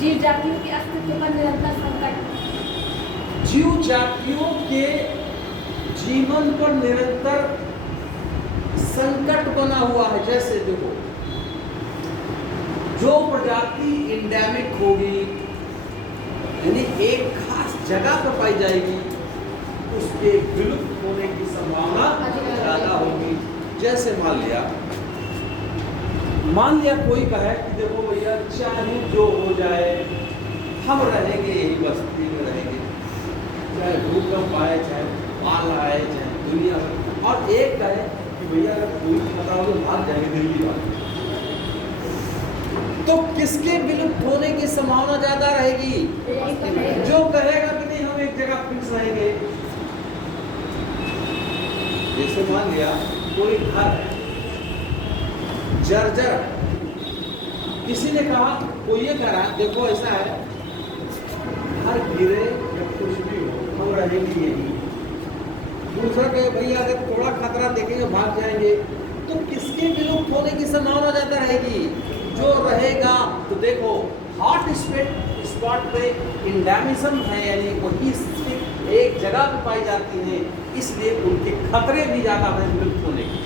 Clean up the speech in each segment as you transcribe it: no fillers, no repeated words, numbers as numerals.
जीव जातियों के अस्तित्व पर निरंतर संकट। जीव जातियों के जीवन पर निरंतर संकट बना हुआ है। जैसे देखो, जो प्रजाति इंडेमिक होगी, यानी एक खास जगह पर पाई जाएगी, उसके विलुप्त होने की संभावना ज्यादा होगी। जैसे मान लिया कोई कहे कि देखो भैया, चाहे जो हो जाए, हम रहेंगे यही बस्ती में रहेंगे, चाहे भूकंप आए, चाहे बाढ़ आए, चाहे दुनिया में। और एक कहे कि भैया अगर कोई खतरा हो तो भाग जाएंगे दिल्ली वाले, तो किसके विलुप्त होने की संभावना ज्यादा रहेगी? जो कहेगा कि नहीं हम एक जगह फिक्स रहेंगे। जैसे मान लिया कोई घर है जर्जर, किसी ने कहा, कोई ये कह रहा है देखो ऐसा है, घर गिरे या कुछ भी हो हम रहेंगे यही। दूसरा कहे भैया अगर थोड़ा खतरा देखेंगे भाग जाएंगे, तो किसके विलुप्त होने की संभावना ज्यादा रहेगी? जो रहेगा। तो देखो, हॉट स्पॉट पे इंडेमिज्म है, यानी वही सिर्फ एक जगह पे पाई जाती है, इसलिए उनके खतरे भी ज्यादा हैं विलुप्त होने के।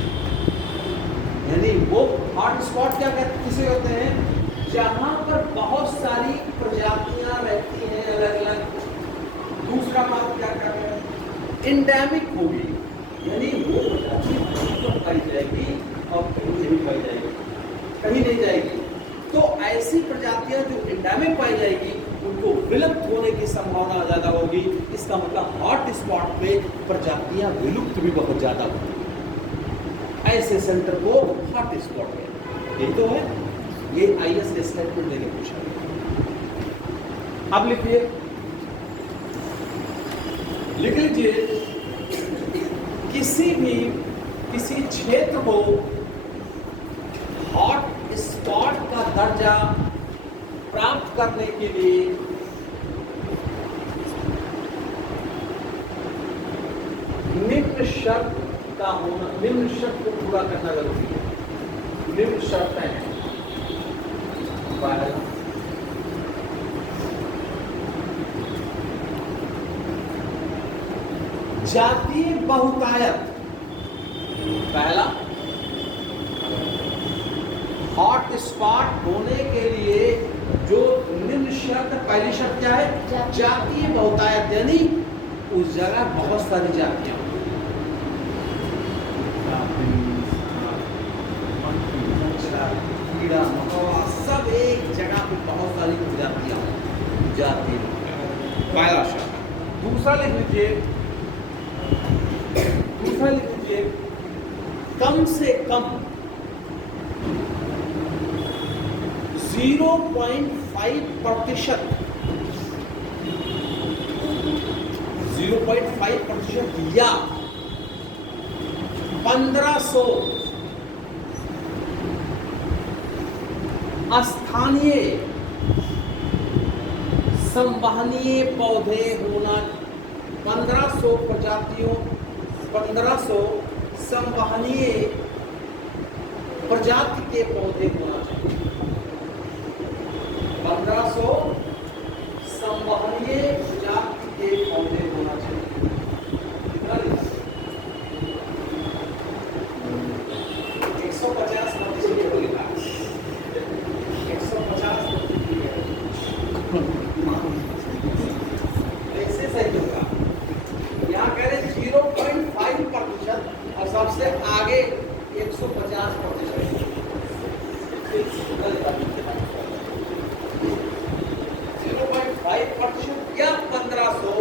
यानी वो हॉट स्पॉट क्या कहते किसे होते हैं? जहां पर बहुत सारी प्रजातियां रहती हैं अलग अलग। दूसरा बात क्या कहते हैं? इंडेमिक होगी, यानी वो प्रजाति पाई जाएगी और कहीं नहीं पाई जाएगी, कहीं नहीं जाएगी। तो ऐसी प्रजातियां जो इंडेमिक पाई जाएगी, उनको विलुप्त होने की संभावना ज्यादा होगी। इसका मतलब हॉट स्पॉट पे प्रजातियां विलुप्त भी बहुत ज्यादा होगी। ऐसे सेंटर को हॉट स्पॉट है। यही तो है, ये आईएएस के स्टेटमेंट देके पूछा गया। अब लिख लीजिए, किसी क्षेत्र को हॉट स्पॉट का दर्जा प्राप्त करने के लिए निम्न शर्त का होना, निम्न शर्त को पूरा करना जरूरी है। निम्न शर्तें हैं। पहला, जातीय बहुतायत। पहला, हॉट स्पॉट होने के लिए जो निम्न शर्त, पहली शर्त क्या है? जातीय बहुतायत, यानी उस जगह बहुत सारी जातियां, कीड़ा मकोड़ा सब एक जगह पे बहुत सारी प्रजातियां जाती हैं। पहला शर्त। दूसरा लिख लीजिए, कम से कम 0.5%, 0.5% या 1500 स्थानीय संवहनीय पौधे होना। 1500 प्रजातियों, 1500 संवहनीय प्रजाति के पौधे होना चाहिए। 1500 संवहनीय प्रजाति के पौधे होना चाहिए। 150 ऐसे सही होगा। यहाँ कह रहे 0.5% और सबसे आगे 150%। 0.5% या 1500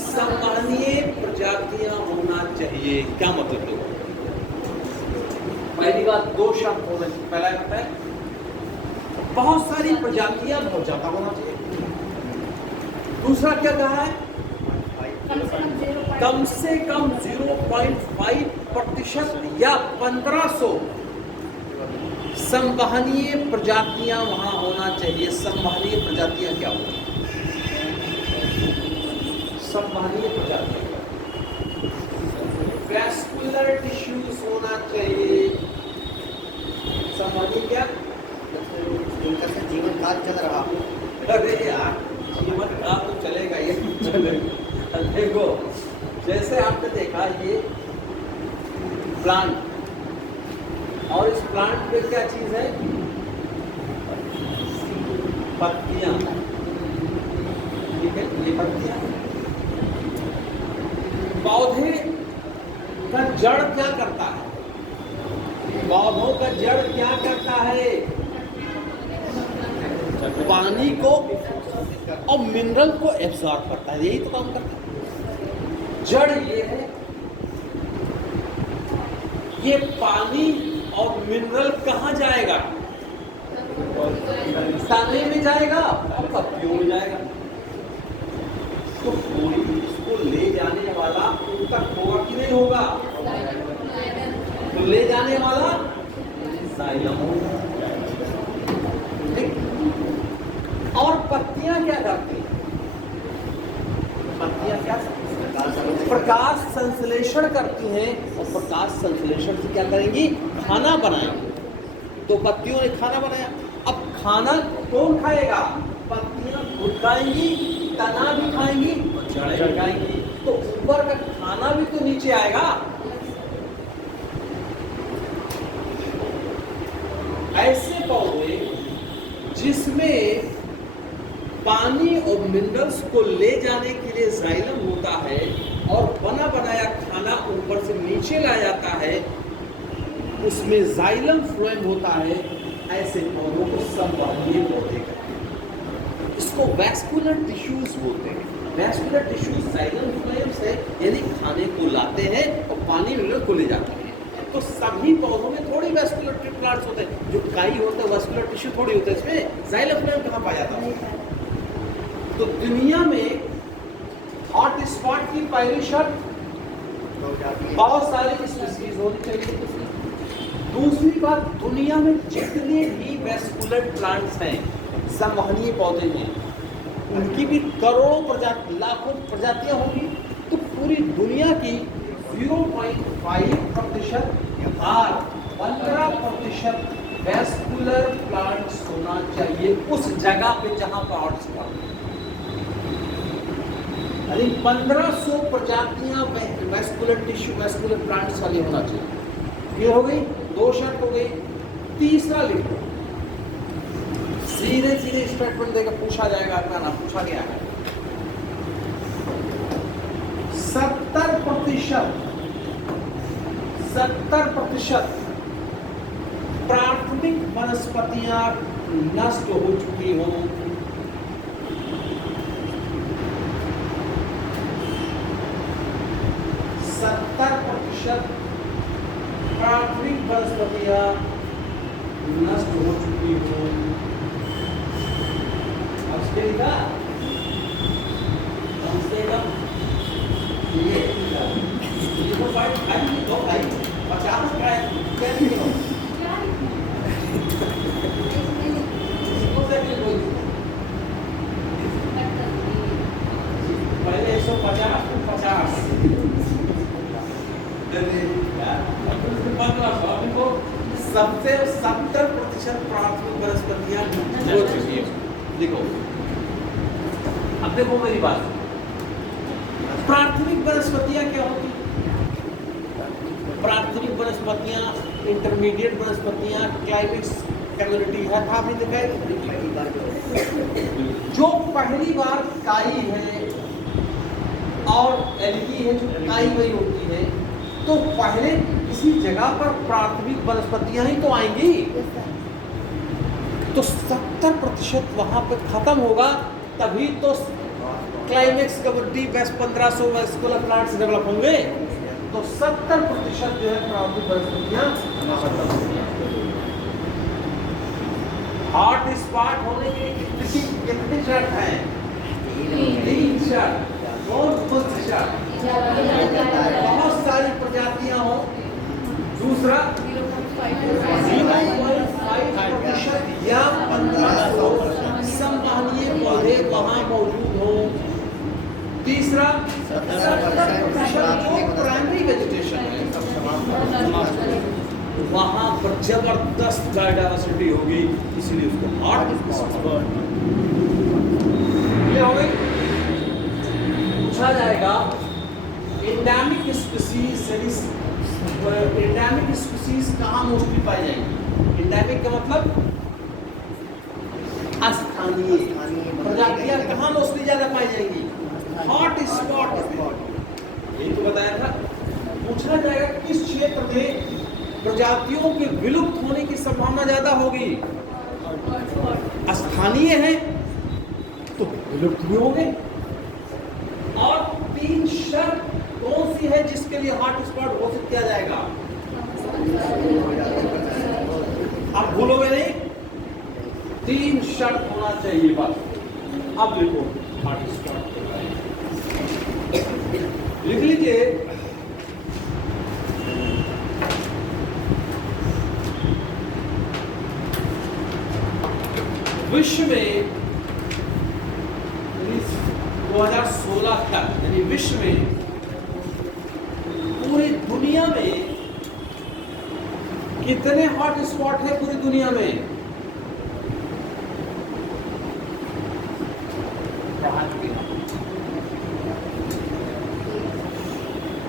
संवहनीय प्रजातियां होना चाहिए। क्या मतलब है? पहली बात, दो शब्द होना चाहिए। पहला कहता है बहुत सारी प्रजातियां बहुत ज्यादा होना चाहिए। दूसरा क्या कहा है? कम से कम 0.5% या 1500 संवहनीय प्रजातियां वहां होना चाहिए। संवहनीय प्रजातियां क्या होती हैं? संवहनीय प्रजातियां वैस्कुलर टिश्यूज होना चाहिए। संवहनीय क्या? जिनका से जीवन काल चल रहा हो, अरे यार ये मत कहा तो चलेगा ये चलेगा। देखो जैसे आपने देखा ये प्लांट, और इस प्लांट पे क्या चीज है? पत्तियां। ठीक है, ये पत्तियां। पौधे का जड़ क्या करता है? पौधों का जड़ क्या करता है? पानी को और मिनरल को एब्सॉर्ब करता है, यही तो काम करता है। जड़ ये है, ये पानी और मिनरल कहाँ जाएगा? तने में जाएगा और पत्तियों में जाएगा। तो कोई इसको ले जाने वाला उन तक होगा कि नहीं होगा? तो ले जाने वाला जाइलम होगा। और पत्तियां क्या करती हैं? पत्तियां क्या प्रकाश संश्लेषण करती हैं, और प्रकाश संश्लेषण से क्या करेंगी? खाना बनाएंगे। तो पत्तियों ने खाना बनाया। अब खाना कौन खाएगा? पत्तियां खुद खाएंगी, तना भी खाएंगी और जड़ें भी खाएंगी। तो ऊपर का खाना भी तो नीचे आएगा। ऐसे पौधे जिसमें पानी और मिनरल्स को ले जाने के लिए जाइलम होता है और बना बनाया खाना ऊपर से नीचे लाया जाता है, उसमें जाइलम फ्लोएम होता है। ऐसे पौधों को संवहनीय पौधे कहते हैं। इसको वैस्कुलर टिश्यूज बोलते हैं। वैस्कुलर टिश्यूज जाइलम फ्लोएम से यानी खाने को लाते हैं और पानी मिनरल को ले जाते हैं। तो सभी पौधों में थोड़ी वैस्कुलर प्लांट्स होते हैं। जो काई होता है वैस्कुलर टिश्यू थोड़ी होता है, इसमें जाइलम फ्लोएम कहाँ पाया जाता है? तो दुनिया में हॉट स्पॉट की पहली शर्त बहुत सारी स्पीसीज होनी चाहिए। दूसरी बात, दुनिया में जितने भी वैस्कुलर प्लांट्स हैं, संवहनीय पौधे हैं, उनकी भी करोड़ों प्रजाति, लाखों प्रजातियां होंगी। तो पूरी दुनिया की 0.5% और 15% वैस्कुलर प्लांट्स होना चाहिए उस जगह पे जहां पर हॉट स्पॉट है। यानी 1500 प्रजातियां वैस्कुलर टिश्यू, वैस्कुलर प्लांट्स वाली होना चाहिए। ये हो गई, 2 शर्त हो गई। तीसरा लिखो, सीधे सीधे स्टेटमेंट देकर पूछा जाएगा, आपका नाम पूछा गया है। 70% प्राथमिक वनस्पतियां नष्ट हो चुकी हों। प्राथमिक वनस्पतियां नष्ट हो चुकी हो। अब लिखा ये तो फाइट खाई दो भाई 50 का है, कैसे हो? पहले 150 तो 50 सबसे 70% प्राथमिक वनस्पतियां हो चुकी है। देखो, अब देखो मेरी बात, प्राथमिक वनस्पतियां क्या होती? प्राथमिक वनस्पतियां, इंटरमीडिएट वनस्पतियां, क्लाइमेक्स कम्युनिटी है, था आपने देखा है? जो पहली बार काई है और एल्गी है, जो काई वही होती है, तो पहले किसी जगह पर प्राथमिक वनस्पतियां ही तो आएंगी। तो 70% वहां पर खत्म होगा, तभी तो climax community 1500 vascular plants develop होंगे। तो 70% जो है प्राथमिक वनस्पतियां खत्म होंगी। हॉट स्पॉट होने के कितनी शर्त है? 3 शर्त। कौन सी शर्त? बहुत सारी प्रजातियां हो। दूसरा 0.5% या 1500 संवहनीय पौधे वहां मौजूद हो। तीसरा 70% जो प्राइमरी वेजिटेशन है वहां पर जबरदस्त बायोडायवर्सिटी होगी, इसलिए उसको हॉट स्पॉट जाएगा एंडेमिक स्पीसीज, एंडेमिक स्पीसीज कहाँ मोस्टली पाई जाएंगी? एंडेमिक का मतलब स्थानीय प्रजातियां कहाँ मोस्टली ज्यादा पाई जाएंगी? Hot spot. यही तो बताया था। पूछना जाएगा किस क्षेत्र में प्रजातियों के विलुप्त होने की संभावना ज्यादा होगी? स्थानीय है तो विलुप्त भी होंगे। और 3 शर्त कौन सी है जिसके लिए हॉट स्पॉट घोषित किया जाएगा? आप भूलोगे नहीं, 3 शर्त होना चाहिए बस। अब लिखो हॉट स्पॉट लिख लीजिए। विश्व में 2016 तक, यानी विश्व में पूरी दुनिया में कितने हॉट स्पॉट है पूरी दुनिया में?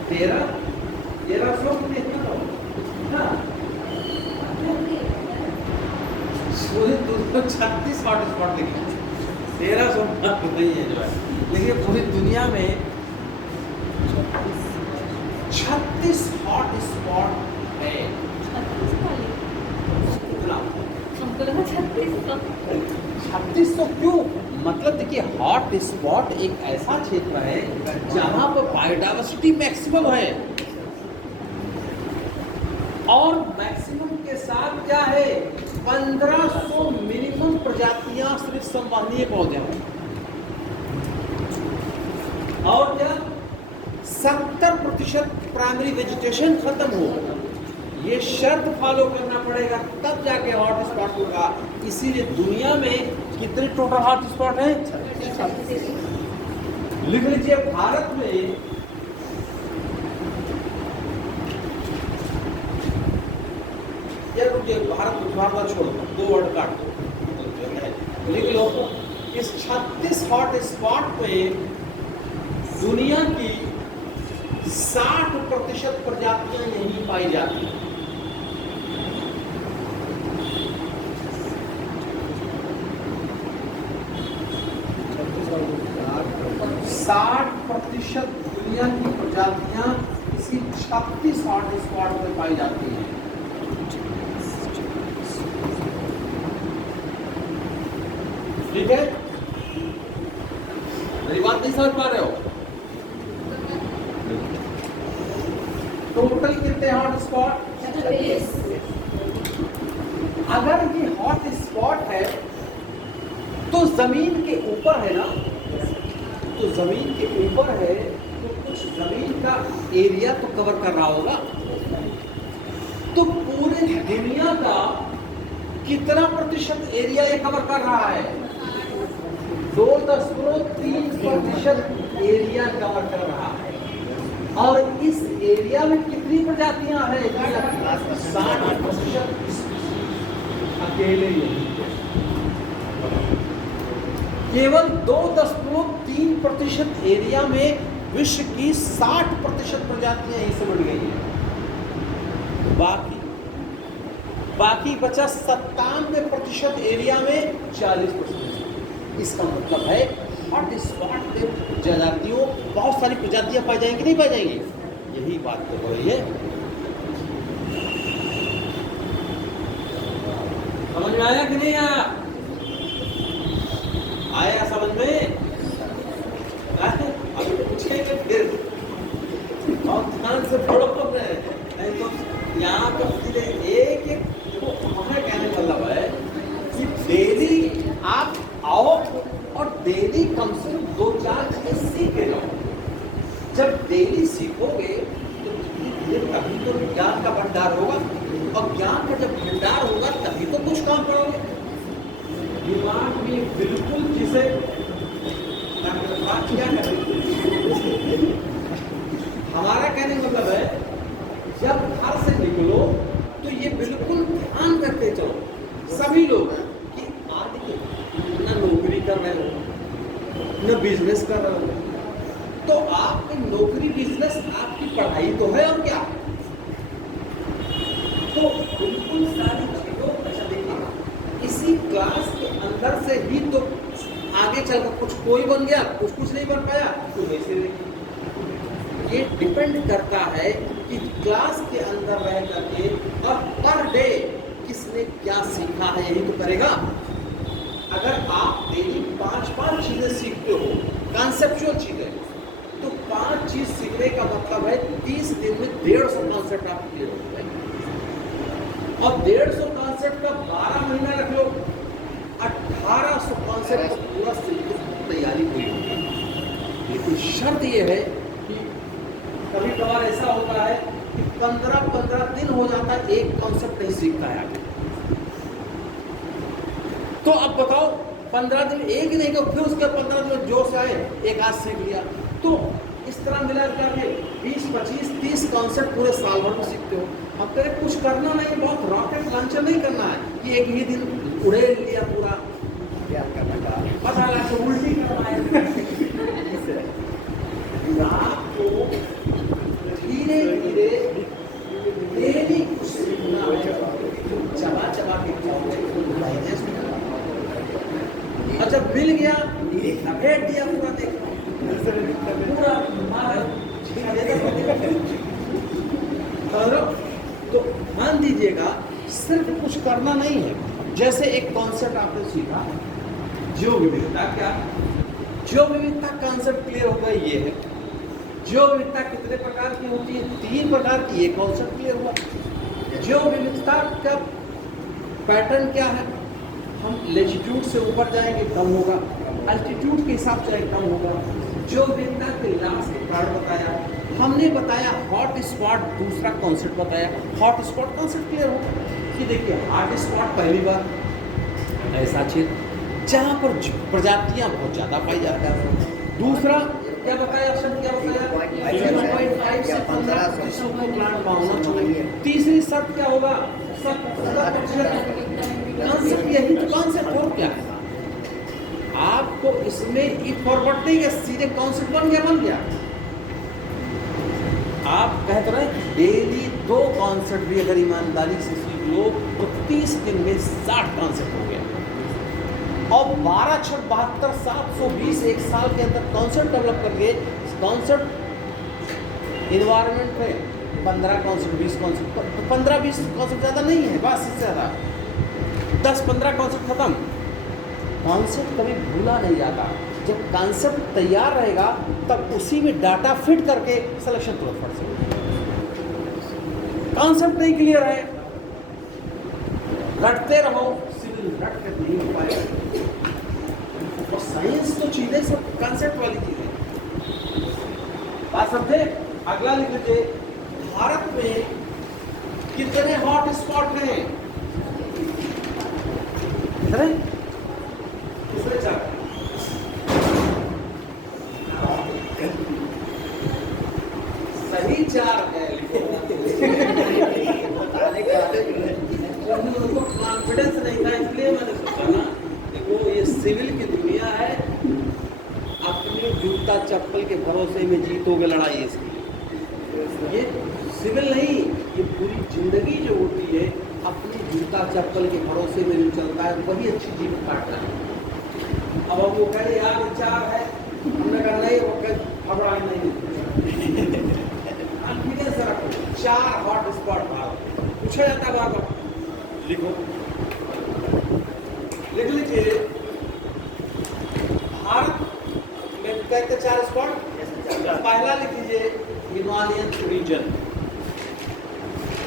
1300 पूरी दुनिया 36 हॉट स्पॉट लिखे, 1300 नहीं है जो है, लेकिन पूरी दुनिया में 36 हॉट स्पॉट है। 3600 क्यों? मतलब देखिए, हॉट स्पॉट एक ऐसा क्षेत्र है जहां पर बायोडायवर्सिटी मैक्सिमम है, और मैक्सिमम के साथ क्या है? 1500 मिनिमम प्रजातियां सिर्फ संवहनीय पौधे हैं, और क्या 70% प्राइमरी वेजिटेशन खत्म हो। ये शर्त फॉलो करना पड़ेगा, तब जाके हॉट स्पॉट होगा। इसीलिए दुनिया में कितने टोटल हॉट स्पॉट हैं? लिख लीजिए। भारत में भारत छोड़ दो, 2 वर्ड काट दो, लिख लो। इस 36 हॉट स्पॉट में दुनिया की 60% प्रजातियां यहीं पाई जाती हैं। 60% दुनिया की प्रजातियां इसी 36 हॉट स्पॉट में पाई जाती हैं। ठीक है, मेरी बात नहीं समझ पा रहे हो? टोटल कितने हॉट स्पॉट? अगर ये हॉट स्पॉट है तो जमीन के ऊपर है ना, तो जमीन के ऊपर है तो कुछ जमीन का एरिया तो कवर कर रहा होगा। तो पूरे दुनिया का कितना प्रतिशत एरिया ये कवर कर रहा है? 2.3% एरिया कवर कर रहा है। और इस एरिया में कितनी प्रजातियां हैं? 60% अकेले यही, केवल 2.3% एरिया में विश्व की 60% प्रजातियां यहीं से बढ़ गई हैं। बाकी बचा 97% एरिया में 40%। इसका मतलब है हॉट स्पॉट पे प्रजातियों, बहुत सारी प्रजातियां पाई जाएंगी, नहीं पाई जाएंगी? यही बात तो हो रही है। समझ में आया कि नहीं आया? आया समझ में? अभी पूछेंगे फिर, और ध्यान से पढ़ो नहीं तो यहाँ तो एक देखो, हमारा कहने का मतलब है कि डेली आप आओ और डेली कम से कम 2-4 चीजें सीख के जाओ। जब डेली सीखोगे तो धीरे तभी तो ज्ञान का भंडार होगा, और ज्ञान का जब भंडार होगा तभी तो कुछ काम करोगे। दिमाग में बिल्कुल जिसे क्या करें, हमारा कहने का मतलब है जब घर से निकलो तो ये बिल्कुल ध्यान करके चलो सभी लोग कि आज देखिए, ना नौकरी कर रहे हो, ना बिजनेस कर रहे हो, तो आपकी नौकरी बिजनेस आपकी पढ़ाई तो है और क्या। तो बिल्कुल सारी चीजों अच्छा देखिए इसी क्लास के अंदर से ही तो आगे चलकर कुछ कोई बन गया, कुछ नहीं बन पाया, तो ऐसे ये डिपेंड करता है कि क्लास के अंदर रह करके और पर डे किसने क्या सीखा है यही तो करेगा। अगर आप डेली 5 चीजें सीखते हो कॉन्सेप्चुअल चीजें, तो 5 चीज सीखने का मतलब है 30 दिन में 150 कॉन्सेप्ट आप क्लियर हो जाएंगे। और 150 कॉन्सेप्ट का 12 महीना रख लो, 1800 कॉन्सेप्ट का पूरा सिलेबस तैयारी हुई होगी। लेकिन शर्त यह है कि कभी कभार ऐसा होता है कि 15 दिन हो जाता है एक कॉन्सेप्ट नहीं सीखता है आगे। तो अब बताओ 15 दिन एक ही नहीं तो फिर उसके 15 दिन जोश आए एक आज सीख लिया, तो इस तरह मिला करके 20, 25, 30 कॉन्सेप्ट पूरे साल भर में सीखते हो। अब तेरे कुछ करना नहीं, बहुत रॉकेट लॉन्चर नहीं करना है कि एक ही दिन उड़ेल लिया पूरा, क्या करना का पता लगा तो उल्टी करवाए। आपको धीरे धीरे डेली कुछ सीखना है, चबा चबा के डाइजेस्ट करना। अच्छा मिल गया भेज दिया पूरा, देखो पूरा तो मान दीजिएगा सिर्फ कुछ करना नहीं है। जैसे एक कॉन्सेप्ट आपने सीखा जीव विविधता, क्या जीव विविधता कॉन्सेप्ट क्लियर होगा, ये है जीव विविधता कितने प्रकार की होती है, 3 प्रकार की, ये कॉन्सेप्ट क्लियर हुआ। जीव विविधता का पैटर्न क्या है, हम लेटिट्यूड से ऊपर जाएंगे कम होगा, अल्टीट्यूड के हिसाब से कम होगा। जो विविधता के लास्ट के कारण बताया हमने, बताया हॉट स्पॉट दूसरा कॉन्सेप्ट बताया। हॉट स्पॉट कॉन्सेप्ट क्लियर हो कि देखिए हॉट स्पॉट पहली बार ऐसा क्षेत्र जहाँ पर प्रजातियाँ बहुत ज़्यादा पाई जाती है। दूसरा क्या बताया, ऑप्शन क्या बताया, 0.5 से 15% को प्लांट होना चाहिए। तीसरी शर्त क्या होगा, कॉन्सेप्ट यही तो कॉन्सेप्ट हो क्या है। आपको इसमें इफ फॉरवर्ड नहीं गया, सीधे कॉन्सेप्ट बन गया। आप कहते रहे डेली 2 कॉन्सेप्ट भी अगर ईमानदारी से सीख लो तो 30 दिन में 60 कॉन्सेप्ट हो गया। और 12, 6, 72, 720 एक साल के अंदर कॉन्सेप्ट डेवलप करके कॉन्सेप्ट इन्वायरमेंट में 15 कॉन्सेप्ट 20 कॉन्सेप्ट, 15-20 कॉन्सेप्ट ज़्यादा नहीं है, बस इससे ज़्यादा 10-15 कॉन्सेप्ट खत्म। कॉन्सेप्ट कभी भूला नहीं जाता। जब कॉन्सेप्ट तैयार रहेगा तब उसी में डाटा फिट करके सिलेक्शन तुरंत फट सकते। कॉन्सेप्ट नहीं क्लियर है, रटते रहो, सिविल रट कर नहीं हो पाएगा। और साइंस तो चीजें सब कॉन्सेप्ट वाली चीजें बात समझे। अगला लिख लीजिए, भारत में कितने हॉट स्पॉट हैं, कितने, कितने 4 सही 4 है। बताने का उनको कॉन्फिडेंस नहीं था इसलिए मैंने सोचा ना, देखो ये सिविल की दुनिया है, अपने जूता चप्पल के भरोसे में जीतोगे लड़ाई इसकी। ये सिविल नहीं, ये पूरी जिंदगी जो होती है अपनी जूता चप्पल के भरोसे में जो चलता है वही अच्छी जीवन काटता है। अब हम वो कहे यार 4 है, हमने कहा नहीं, वो कहे घबरा नहीं, कॉन्फिडेंस रखो। 4 हॉट स्पॉट पूछा जाता है बार, लिखो, लिख लीजिए। भारत में कहते 4 स्पॉट, पहला लिख लीजिए हिमालयन रीजन,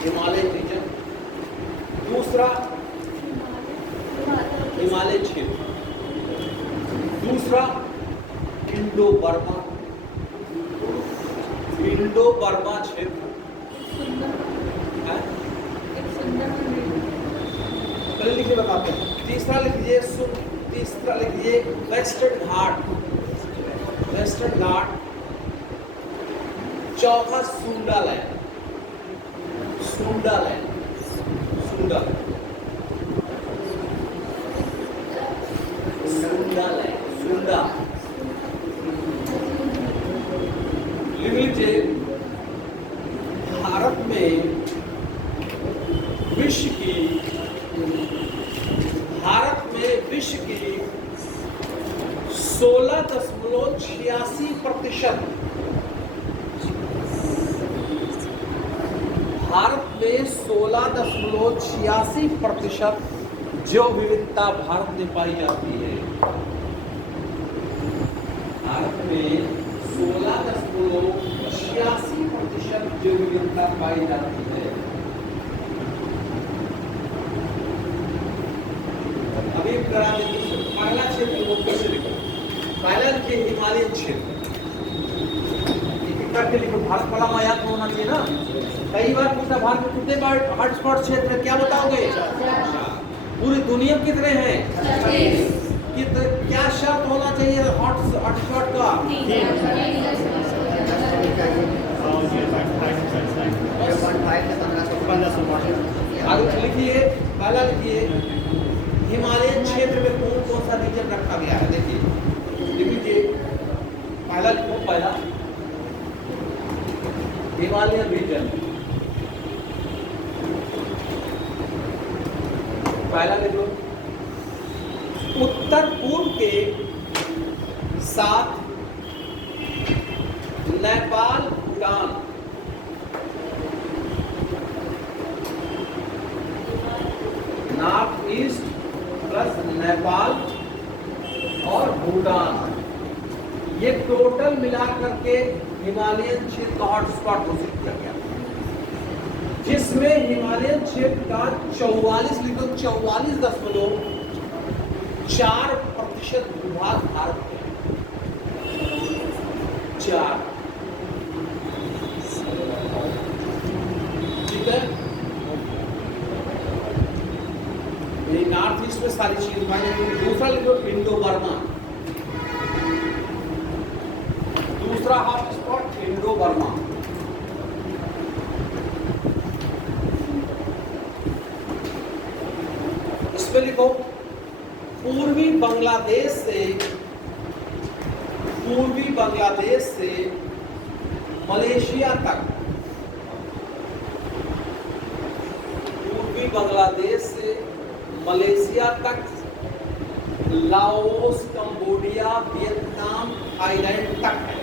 हिमालयन रीजन। दूसरा हिमालय क्षेत्र, दूसरा इंडो बर्मा, इंडो बर्मा क्षेत्र, पहले लिखिए बताते हैं। तीसरा लिख लीजिए वेस्टर्न घाट, वेस्टर्न घाट। चौथा सुंडालैंड, सुंडालैंड, सुंडा, सुंडालैंड, सुंडा। लीजिए, भारत में विश्व की 16.86%, भारत में 16.86% जैव विविधता भारत में पाई जाती है। भारत में 16.86% जैव विविधता पाई जाती है। अभी करा देंगे। पहला क्षेत्र वो कैसे लिखो? पहला लिखिए हिमालयन क्षेत्र। करके लिखो, भारत बड़ा याद होना चाहिए ना। कई बार पूछा भारत में कितने हॉटस्पॉट क्षेत्र है, क्या बताओगे? पूरी दुनिया में कितने हैं? क्या शर्त होना चाहिए हॉटस्पॉट का? आगे लिखिए, पहला लिखिए हिमालयन क्षेत्र में कौन सा रीजन रखा गया है। देखिए लिख लीजिए, पहला लिखो, पहला हिमालयन रीजन। पहला लिखो, उत्तर पूर्व के साथ Nepal, Bhutan, north east plus Nepal और भूटान, ये टोटल मिला करके हिमालयन क्षेत्र का हॉटस्पॉट घोषित किया गया, जिसमें हिमालयन क्षेत्र का 44.4% भूभाग भारत में। 4 ठीक है। ये नॉर्थ ईस्ट में सारी चीज। दूसरा लिखो इंडो बर्मा, दूसरा हॉटस्पॉट इंडो बर्मा। इसमें लिखो पूर्वी बांग्लादेश से मलेशिया तक, पूर्वी बांग्लादेश से मलेशिया तक, लाओस, कंबोडिया, वियतनाम, थाईलैंड तक है।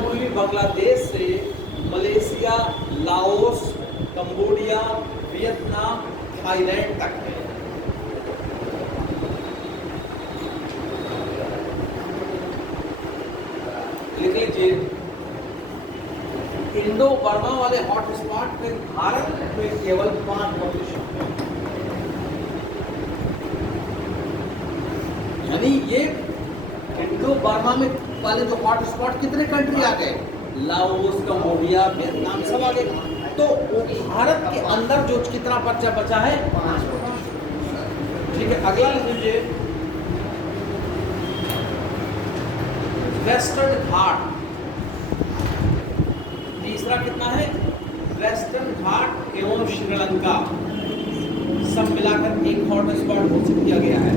पूर्वी बांग्लादेश से Malaysia, Laos, Cambodia, Vietnam, Thailand तक है। लिख लीजिए, इंडो बर्मा वाले हॉटस्पॉट में भारत में केवल 5%, यानी ये इंडो बर्मा में वाले जो हॉटस्पॉट कितने कंट्री आ गए? लाओस, कंबोडिया, वियतनाम सब आ गए। तो भारत के अंदर जो कितना बचा है? 5%। ठीक है, अगला लिख लीजिए, वेस्टर्न घाट। तीसरा कितना है? वेस्टर्न घाट एवं श्रीलंका सब मिलाकर एक हॉटस्पॉट घोषित किया गया है।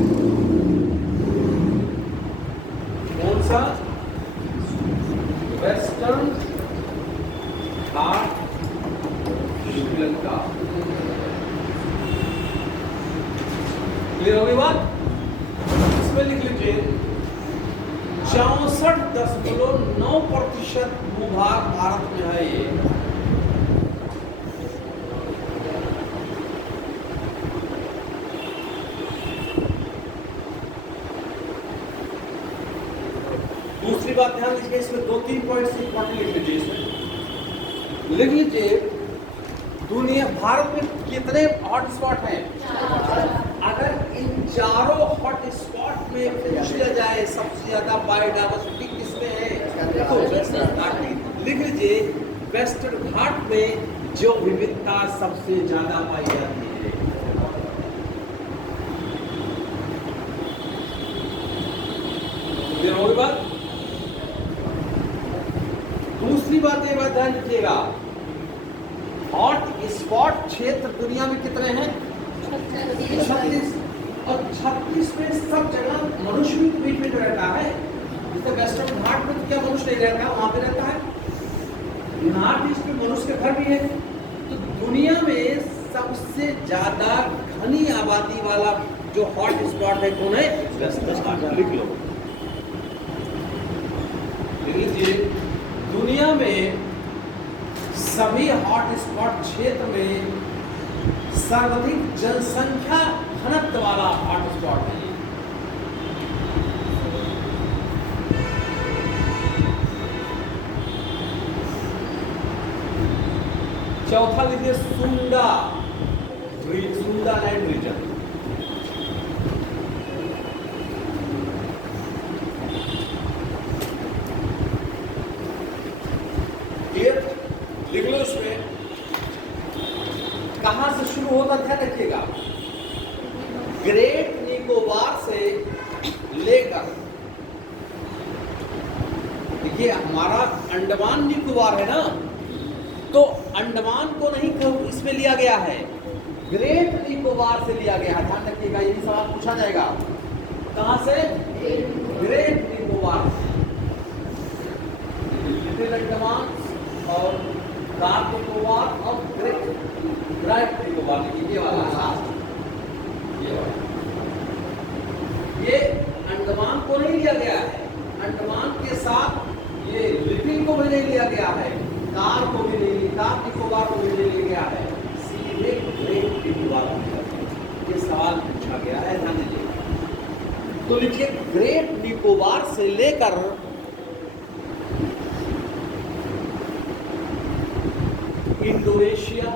कौन सा? वेस्टर्न घाट श्रीलंका। क्लियर होगी बात? इसमें लिख लीजिए 64.9% भूभाग भारत में है ये। दूसरी बात ध्यान दीजिए, इसमें 2-3 पॉइंट्स इंपॉर्टेंट लिख लीजिए। इसमें लिख लीजिए दुनिया भारत में कितने हॉटस्पॉट हैं? अगर इन चारों हॉटस्पॉट में पूछ लिया जाए सबसे ज्यादा बायोडायवर्सिटी किसमें है, तो वेस्टर्न घाट में। लिख लीजिए वेस्टर्न घाट में जो विविधता सबसे ज्यादा पाई जाती है। होगी बात। दूसरी बात ये बात ध्यान रखिएगा, हॉट स्पॉट क्षेत्र दुनिया में कितने हैं? 36। और 36 में सब जगह मनुष्य भी बीच में रहता है। द वेस्टर्न घाट में तो क्या मनुष्य नहीं रहता, वहां पे रहता है। नॉर्थ ईस्ट में मनुष्य के घर भी है। तो दुनिया में सबसे ज्यादा घनी आबादी वाला जो हॉट स्पॉट है कौन है? वेस्टर्न घाट। लिख लो, लिख लीजिए। दुनिया में सभी हॉट स्पॉट क्षेत्र में सर्वाधिक जनसंख्या घनत्व वाला हॉट स्पॉट है। चौथा लीजिए सुंडा लैंड रीजन। क्लियर? लिख लो इसमें कहां से शुरू होता था, देखिएगा। ग्रेट निकोबार से लेकर, देखिए हमारा अंडमान निकोबार है ना, तो अंडमान को नहीं इसमें लिया गया है, ग्रेट निकोबार से लिया गया है। ध्यान रखिएगा, यही सवाल पूछा जाएगा। कहां से? ग्रेट निकोबार, लिटिल अंडमान और डार्क निकोबार और ग्रेट निकोबार। ये वाला, ये अंडमान को नहीं लिया गया है, अंडमान के साथ ये लिटिल को भी नहीं लिया गया है, कार को भी नहीं, कार निकोबार को भी नहीं लिया गया है, सीधे ग्रेट निकोबार। ये सवाल पूछा गया है, ध्यान दीजिए। तो लिखिए ग्रेट निकोबार से लेकर इंडोनेशिया,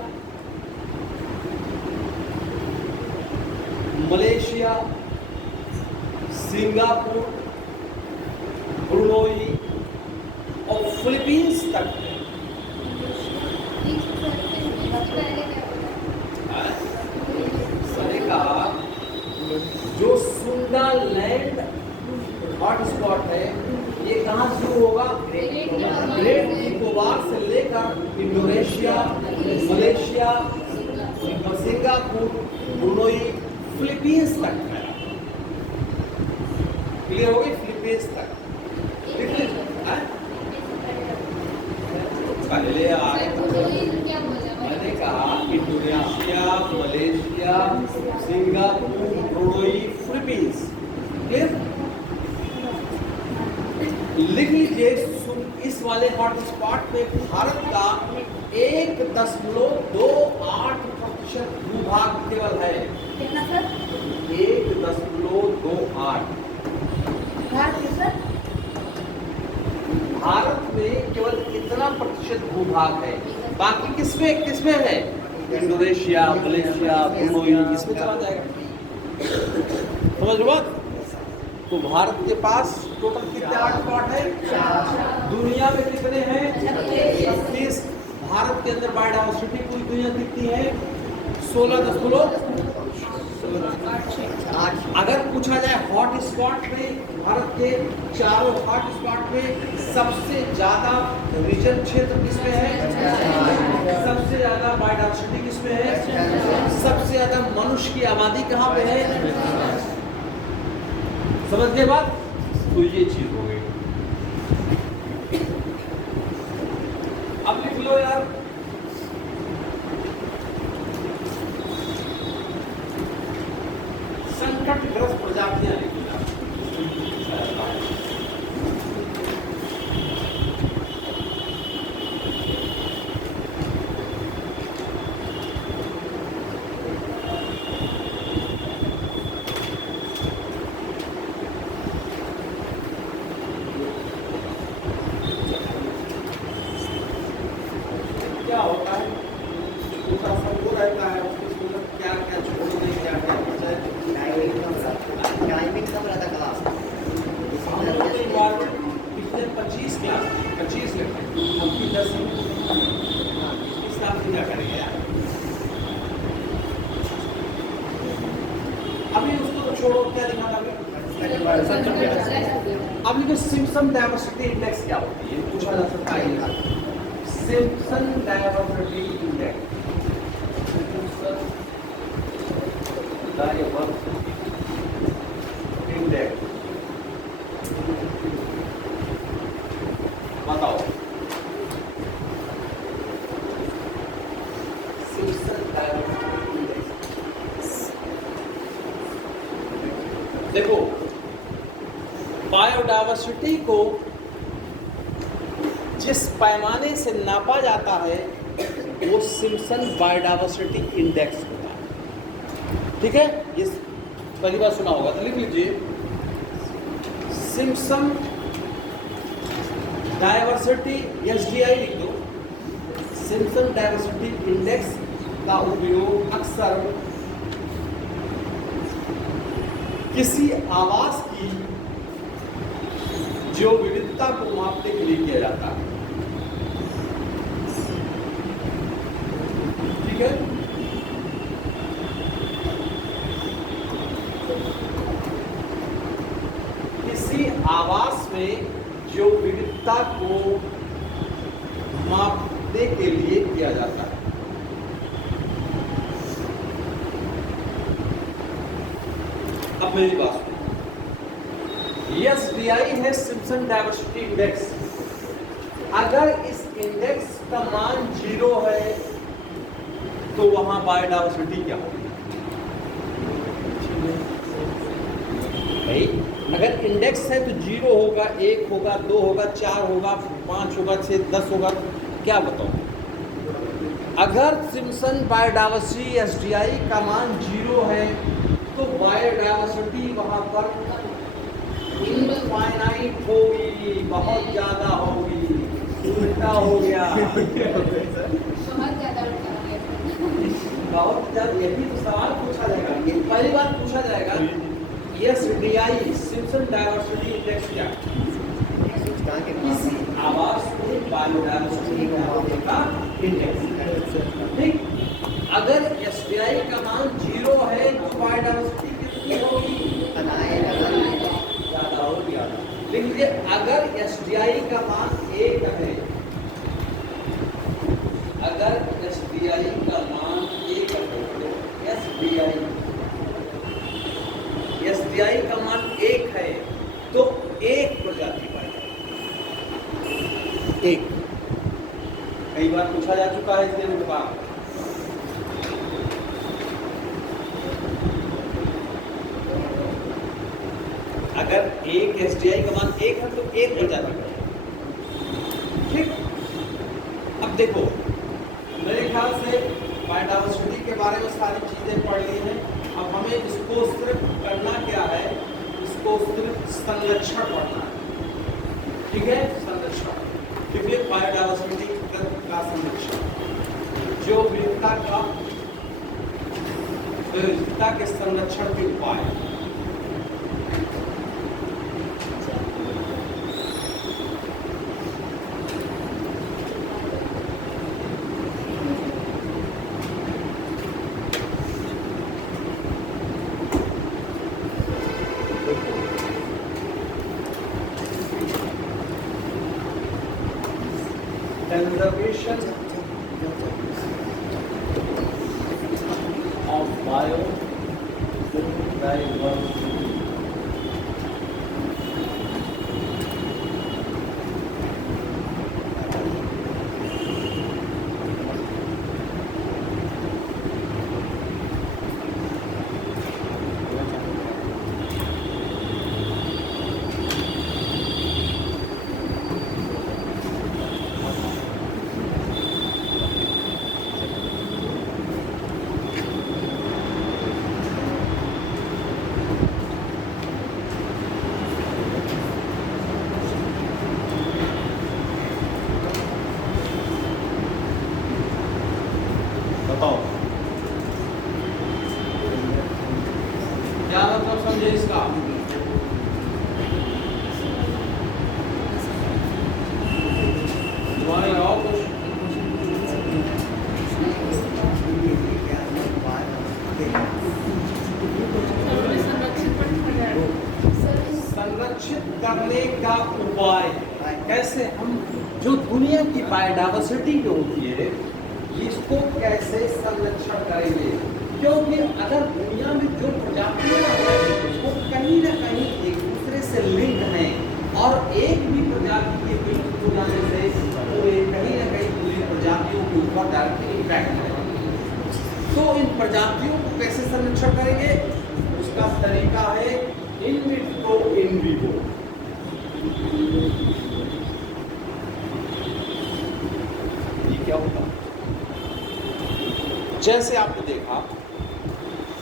मलेशिया, सिंगापुर, ब्रुनोई और फिलीपींस तक है। का जो सुंडा लैंड हॉट स्पॉट है, ये कहाँ शुरू होगा? ग्रेट निकोबार से लेकर Indonesia, Malaysia, Singapore, Brunei, Philippines तक है। क्लियर हो गई? फिलीपींस तक पहले आए। मैंने कहा Indonesia, Malaysia, Singapore, Brunei, Philippines. Clear? लिख लीजिए इस वाले हॉट स्पॉट में भारत का 1.28% भूभाग केवल है। कितना सर? 1.28। भारत में केवल इतना प्रतिशत भूभाग है, बाकी किसमें किसमें है? इंडोनेशिया, मलेशिया, ब्रुनोई, इसमें चला जाएगा। समझ लो बात? तो भारत के पास टोटल कितने हॉट स्पॉट है? दुनिया में कितने हैं? 36। भारत के अंदर बायोडायवर्सिटी पूरी दुनिया कितनी है? 16.8। अगर पूछा जाए हॉट स्पॉट में, भारत के चारों हॉट स्पॉट में सबसे ज्यादा रीजन क्षेत्र किसमें है? सबसे ज्यादा बायोडायवर्सिटी किसमें है? सबसे ज्यादा मनुष्य की आबादी कहाँ पे है? समझ गए बात? तो ये चीज हो गई। अब लिख लो यार, संकटग्रस्त प्रजातियां लिख लो। क्या होता है? छोटा सा वो रहता है, उसमें क्या क्या छोड़ने, क्या क्या बचाए। टाइमिंग कब रहता क्लास? पिछले 25 क्लास 25 लेते, आपकी 10 इस साल की क्या करेंगे यार? अभी उसको तो छोड़ो, क्या लिखा था अभी? अब लिखो सिम्पसन डायवर्सिटी इंडेक्स क्या होती है, पूछा जा सकता है। Simpson diversity index, diversity index देखो, बायोडायवर्सिटी को जिस पैमाने से नापा जाता है वो सिम्पसन बायोडायवर्सिटी इंडेक्स होता है। ठीक है, ये पहली बार सुना होगा तो लिख लीजिए, सिम्पसन डायवर्सिटी एसडीआई लिख दो। सिम्पसन डायवर्सिटी इंडेक्स का उपयोग अक्सर किसी आवास की जैव विविधता को मापने के लिए किया जाता है। ठीक है, किसी आवास में जैव विविधता को मापने के लिए किया जाता है। अब मेरी बात सुनो, एसडीआई है सिम्पसन डायवर्सिटी इंडेक्स। अगर इस इंडेक्स का मान 0 है तो वहां बायोडायवर्सिटी क्या होगी भाई? अगर इंडेक्स है तो 0 होगा, 1 होगा, 2 होगा, 4 होगा, 5 होगा, 6, 10 होगा, क्या बताओ? अगर सिम्पसन बायोडायवर्सिटी एसडीआई का मान 0 है तो बायोडायवर्सिटी वहां पर इनफाइनाइट होगी, बहुत ज्यादा होगी। उल्टा हो गया बहुत ज्यादा उल्टा हो गया। बहुत ज्यादा। यही तो सवाल पूछा जाएगा, ये पहली बार पूछा जाएगा, एसडीआई सिम्पसन डायवर्सिटी इंडेक्स क्या है? किसी आवास में बायोडायवर्सिटी का इंडेक्स। ठीक, अगर एसडीआई का मान 0 है तो बायोडायवर्सिटी कितनी होगी? ज्यादा होगी। लिख लीजिए, अगर एसडीआई का मान 1 है, अगर एसडीआई का मान 1 है तो एसडीआई का मान 1 है तो 1 प्रजाति पाएगी। 1 कई बार पूछा जा चुका है इसलिए उनका। अगर 1 एसडीआई का मान 1 है तो 1 प्रजाति पाएगी। ठीक, अब देखो, मेरे ख्याल से बायोडायवर्सिटी के बारे में सारी चीजें पढ़ ली हैं। अब हमें इसको सिर्फ करना क्या है, इसको सिर्फ संरक्षण पढ़ना है। ठीक है, संरक्षण। देखिए, बायोडायवर्सिटी का संरक्षण, जो विविधता के संरक्षण के उपाय। Conservation of biodiversity. बताओ क्या मतलब समझे इसका? तुम्हारे और कुछ? संरक्षित करने का उपाय कैसे? हम जो दुनिया की बायोडायवर्सिटी जो होती है इसको कैसे संरक्षण करेंगे? क्योंकि अगर दुनिया में जो प्रजातियां हैं वो कहीं ना कहीं एक दूसरे से लिंक हैं और एक भी प्रजाति के विलुप्त हो जाने से तो ये कहीं ना कहीं पूरी प्रजातियों के ऊपर डायरेक्टली इम्पैक्ट है। तो इन प्रजातियों को कैसे संरक्षण करेंगे? उसका तरीका है इन विट्रो इन विवो। ये क्या होता? जैसे आपने देखा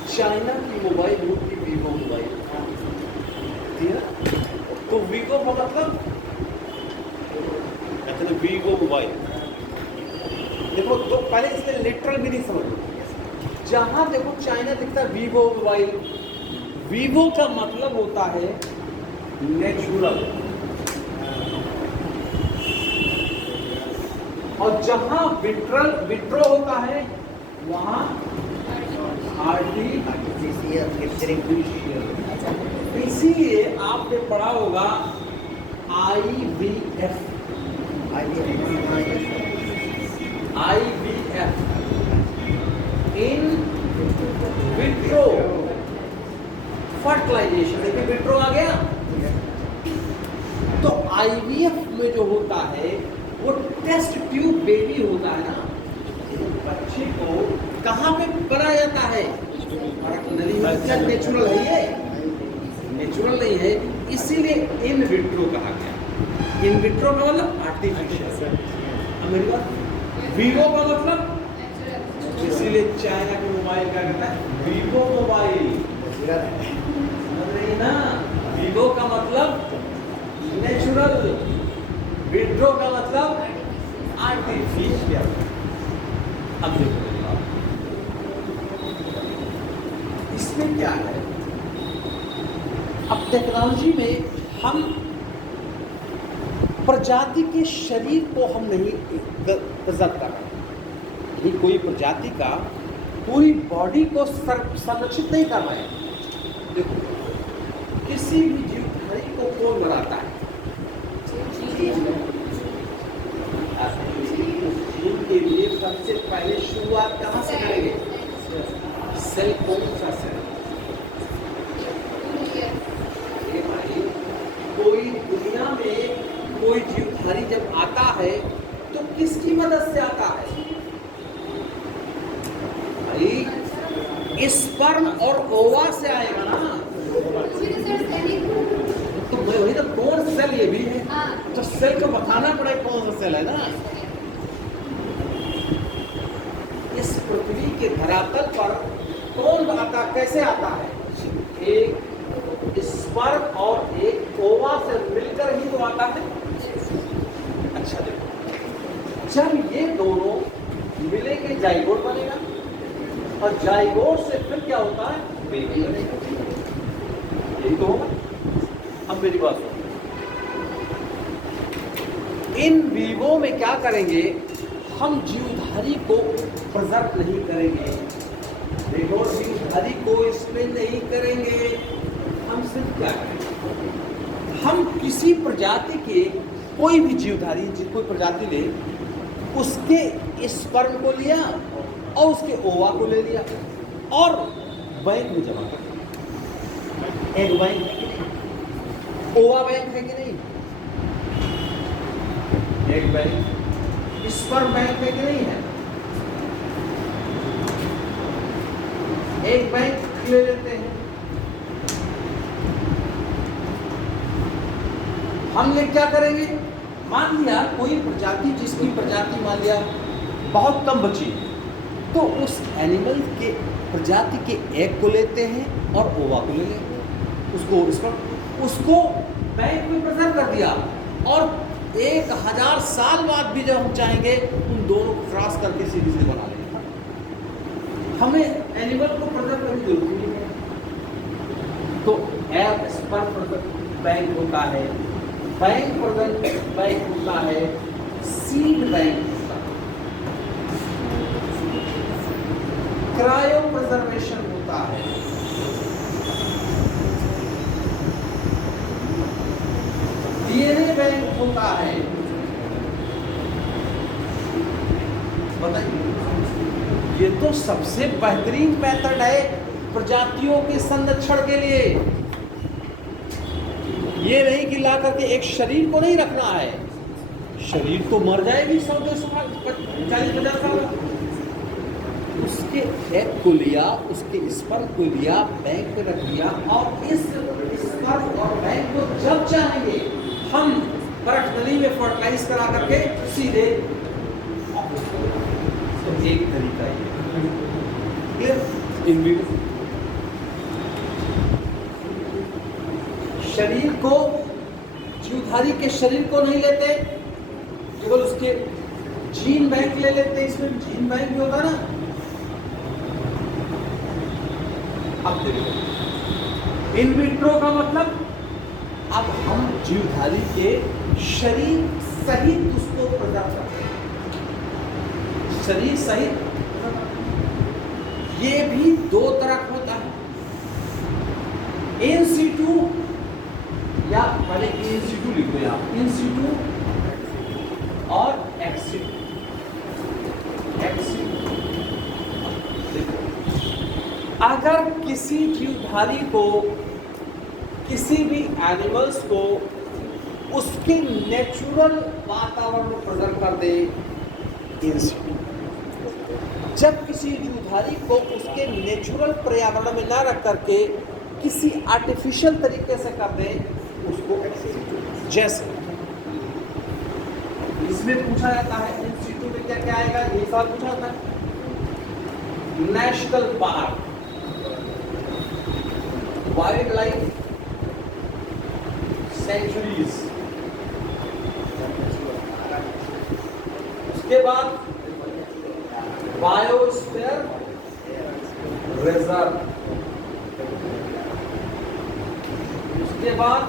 चाइना की मोबाइल होती वीवो मोबाइल, ठीक है? तो वीवो का मतलब कहते हैं वीवो मोबाइल। देखो तो पहले इसके लिटरल मीनिंग समझो। जहां देखो चाइना दिखता है वीवो मोबाइल, वीवो का मतलब होता है नेचुरल, और जहां विट्रो होता है वहां आर्टिफिशियल। इसीलिए आपने पढ़ा होगा IVF, इन विट्रो फर्टिलाइजेशन। देखिए विट्रो आ गया। तो IVF में जो होता है वो टेस्ट ट्यूब बेबी होता है ना, बच्चे को कहाँ पे बनाया जाता है? नेचुरल है, ये नेचुरल नहीं है, इसीलिए इन विट्रो कहा गया। इन विट्रो का मतलब आर्टिफिशियल। मेरी बात, वीवो का मतलब, इसीलिए चाइना के मोबाइल का कहता है वीवो मोबाइल, समझ रही ना? वीवो का मतलब नेचुरल, विट्रो का मतलब आर्टिफिशियल। अब देखो इसमें क्या है, अब टेक्नोलॉजी में हम प्रजाति के शरीर को हम नहीं प्रिजर्व कर रहे, ये कोई प्रजाति का पूरी बॉडी को संरक्षित नहीं कर रहे हैं। देखो किसी भी जीवधारी को कौन बनाता है? जीव के लिए सबसे पहले शुरुआत कहाँ से करेंगे? सेल। कौन सा सेल? कोई दुनिया में कोई जीवधारी जब आता है तो किसकी मदद से आता है? भाई स्पर्म और ओवा से आएगा ना। तो वही तो कौन सेल ये भी है, तो सेल को बताना पड़ेगा कौन सा सेल है ना। इस पृथ्वी के धरातल पर कौन आता, कैसे आता है? एक स्पर्म और एक ओवा से मिलकर ही तो आता है। अच्छा देखो, जब ये दोनों मिलेंगे जाइगोट बनेगा, और जाइगोट से फिर क्या होता है? बेबी बनेगा। यही तो होगा। अब मेरी बात सुनो, इन वीवो में क्या करेंगे? हम जीवधारी को प्रिजर्व नहीं करेंगे, देखो जीवधारी को इसमें नहीं करेंगे। हम सिर्फ क्या करेंगे? हम किसी प्रजाति के कोई भी जीवधारी कोई प्रजाति ले, उसके स्पर्म को लिया और उसके ओवा को ले लिया और बैंक में जमा कर दिया। एक बैंक, ओवा बैंक है कि नहीं? एक बैंक, स्पर्म बैंक है कि नहीं है? एक बैंक ले लेते हैं। हम ये क्या करेंगे? मान लिया कोई प्रजाति, जिसकी प्रजाति मान लिया बहुत कम बची, तो उस एनिमल के प्रजाति के एग को लेते हैं और ओवा को ले लेंगे, उसको बैंक में प्रिजर्व कर दिया, और 1000 साल बाद भी जब हम चाहेंगे उन दोनों को क्रॉस करके सीधे सीधे बना लेंगे। हमें एनिमल को प्रिजर्व करने की जरूरत नहीं है। तो एग स्पर्म बैंक होता है, बैंक प्रेजेंट बैंक होता है, सीड बैंक होता है, क्रायो प्रिजर्वेशन होता है, डीएनए बैंक होता है। बताइए, ये तो सबसे बेहतरीन मेथड है प्रजातियों के संरक्षण के लिए। ये नहीं कि ला करके एक शरीर को नहीं रखना है, शरीर तो मर जाएगी 100-140-50 साल। उसके एग को लिया, उसके स्पर्म को लिया, बैंक में रख दिया, और इस स्लाइस करा करके सीधे तो एक तरीका ये इन विवो शरीर को, जीवधारी के शरीर को नहीं लेते, केवल उसके जीन बैंक ले लेते। इसमें जीन बैंक भी होता ना। अब देखो इन विट्रो का मतलब अब हम जीवधारी के शरीर सहित उसको प्रदान करते हैं। शरीर सहित ये भी दो तरह का होता है, इन सीटू या पहले इन सीटू लिखो या इन सीटू और एक्स सीटू। अगर किसी जीवधारी को, किसी भी एनिमल्स को उसके नेचुरल वातावरण में प्रेजेंट कर दे इन सीटू, जब किसी जीवधारी को उसके नेचुरल पर्यावरण में ना रख करके किसी आर्टिफिशियल तरीके से कर दे उसको एक्स सीटू। जैसे इसमें पूछा जाता है इन सीटू में क्या क्या आएगा, ये सवाल पूछा जाता है। National park, wild life centuries, उसके बाद बायोस्फीयर रिजर्व, उसके बाद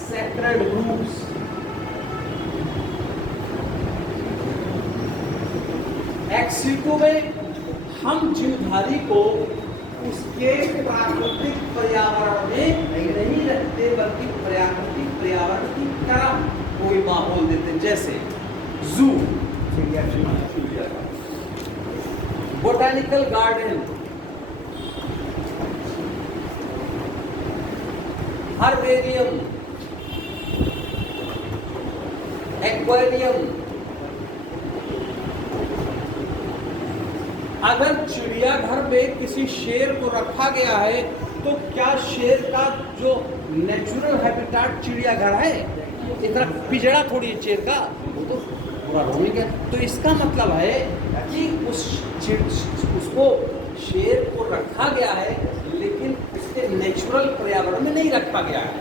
सेक्रेड ग्रुप्स, एक्स-सीटू में हम जीवधारी को उसके प्राकृतिक पर्यावरण में नहीं रखते, बल्कि प्राकृतिक पर्यावरण की तरह कोई माहौल देते, जैसे जू, चिड़िया, बोटैनिकल गार्डन, हर्बेरियम, एक्वेरियम। अगर चिड़ियाघर में किसी शेर को रखा गया है तो क्या शेर का जो नेचुरल हैबिटेट चिड़ियाघर है, इतना पिजड़ा थोड़ी है शेर का, वो तो पूरा रोमिंग है। तो इसका मतलब है कि उसको शेर को रखा गया है लेकिन उसके नेचुरल पर्यावरण में नहीं रखा गया है।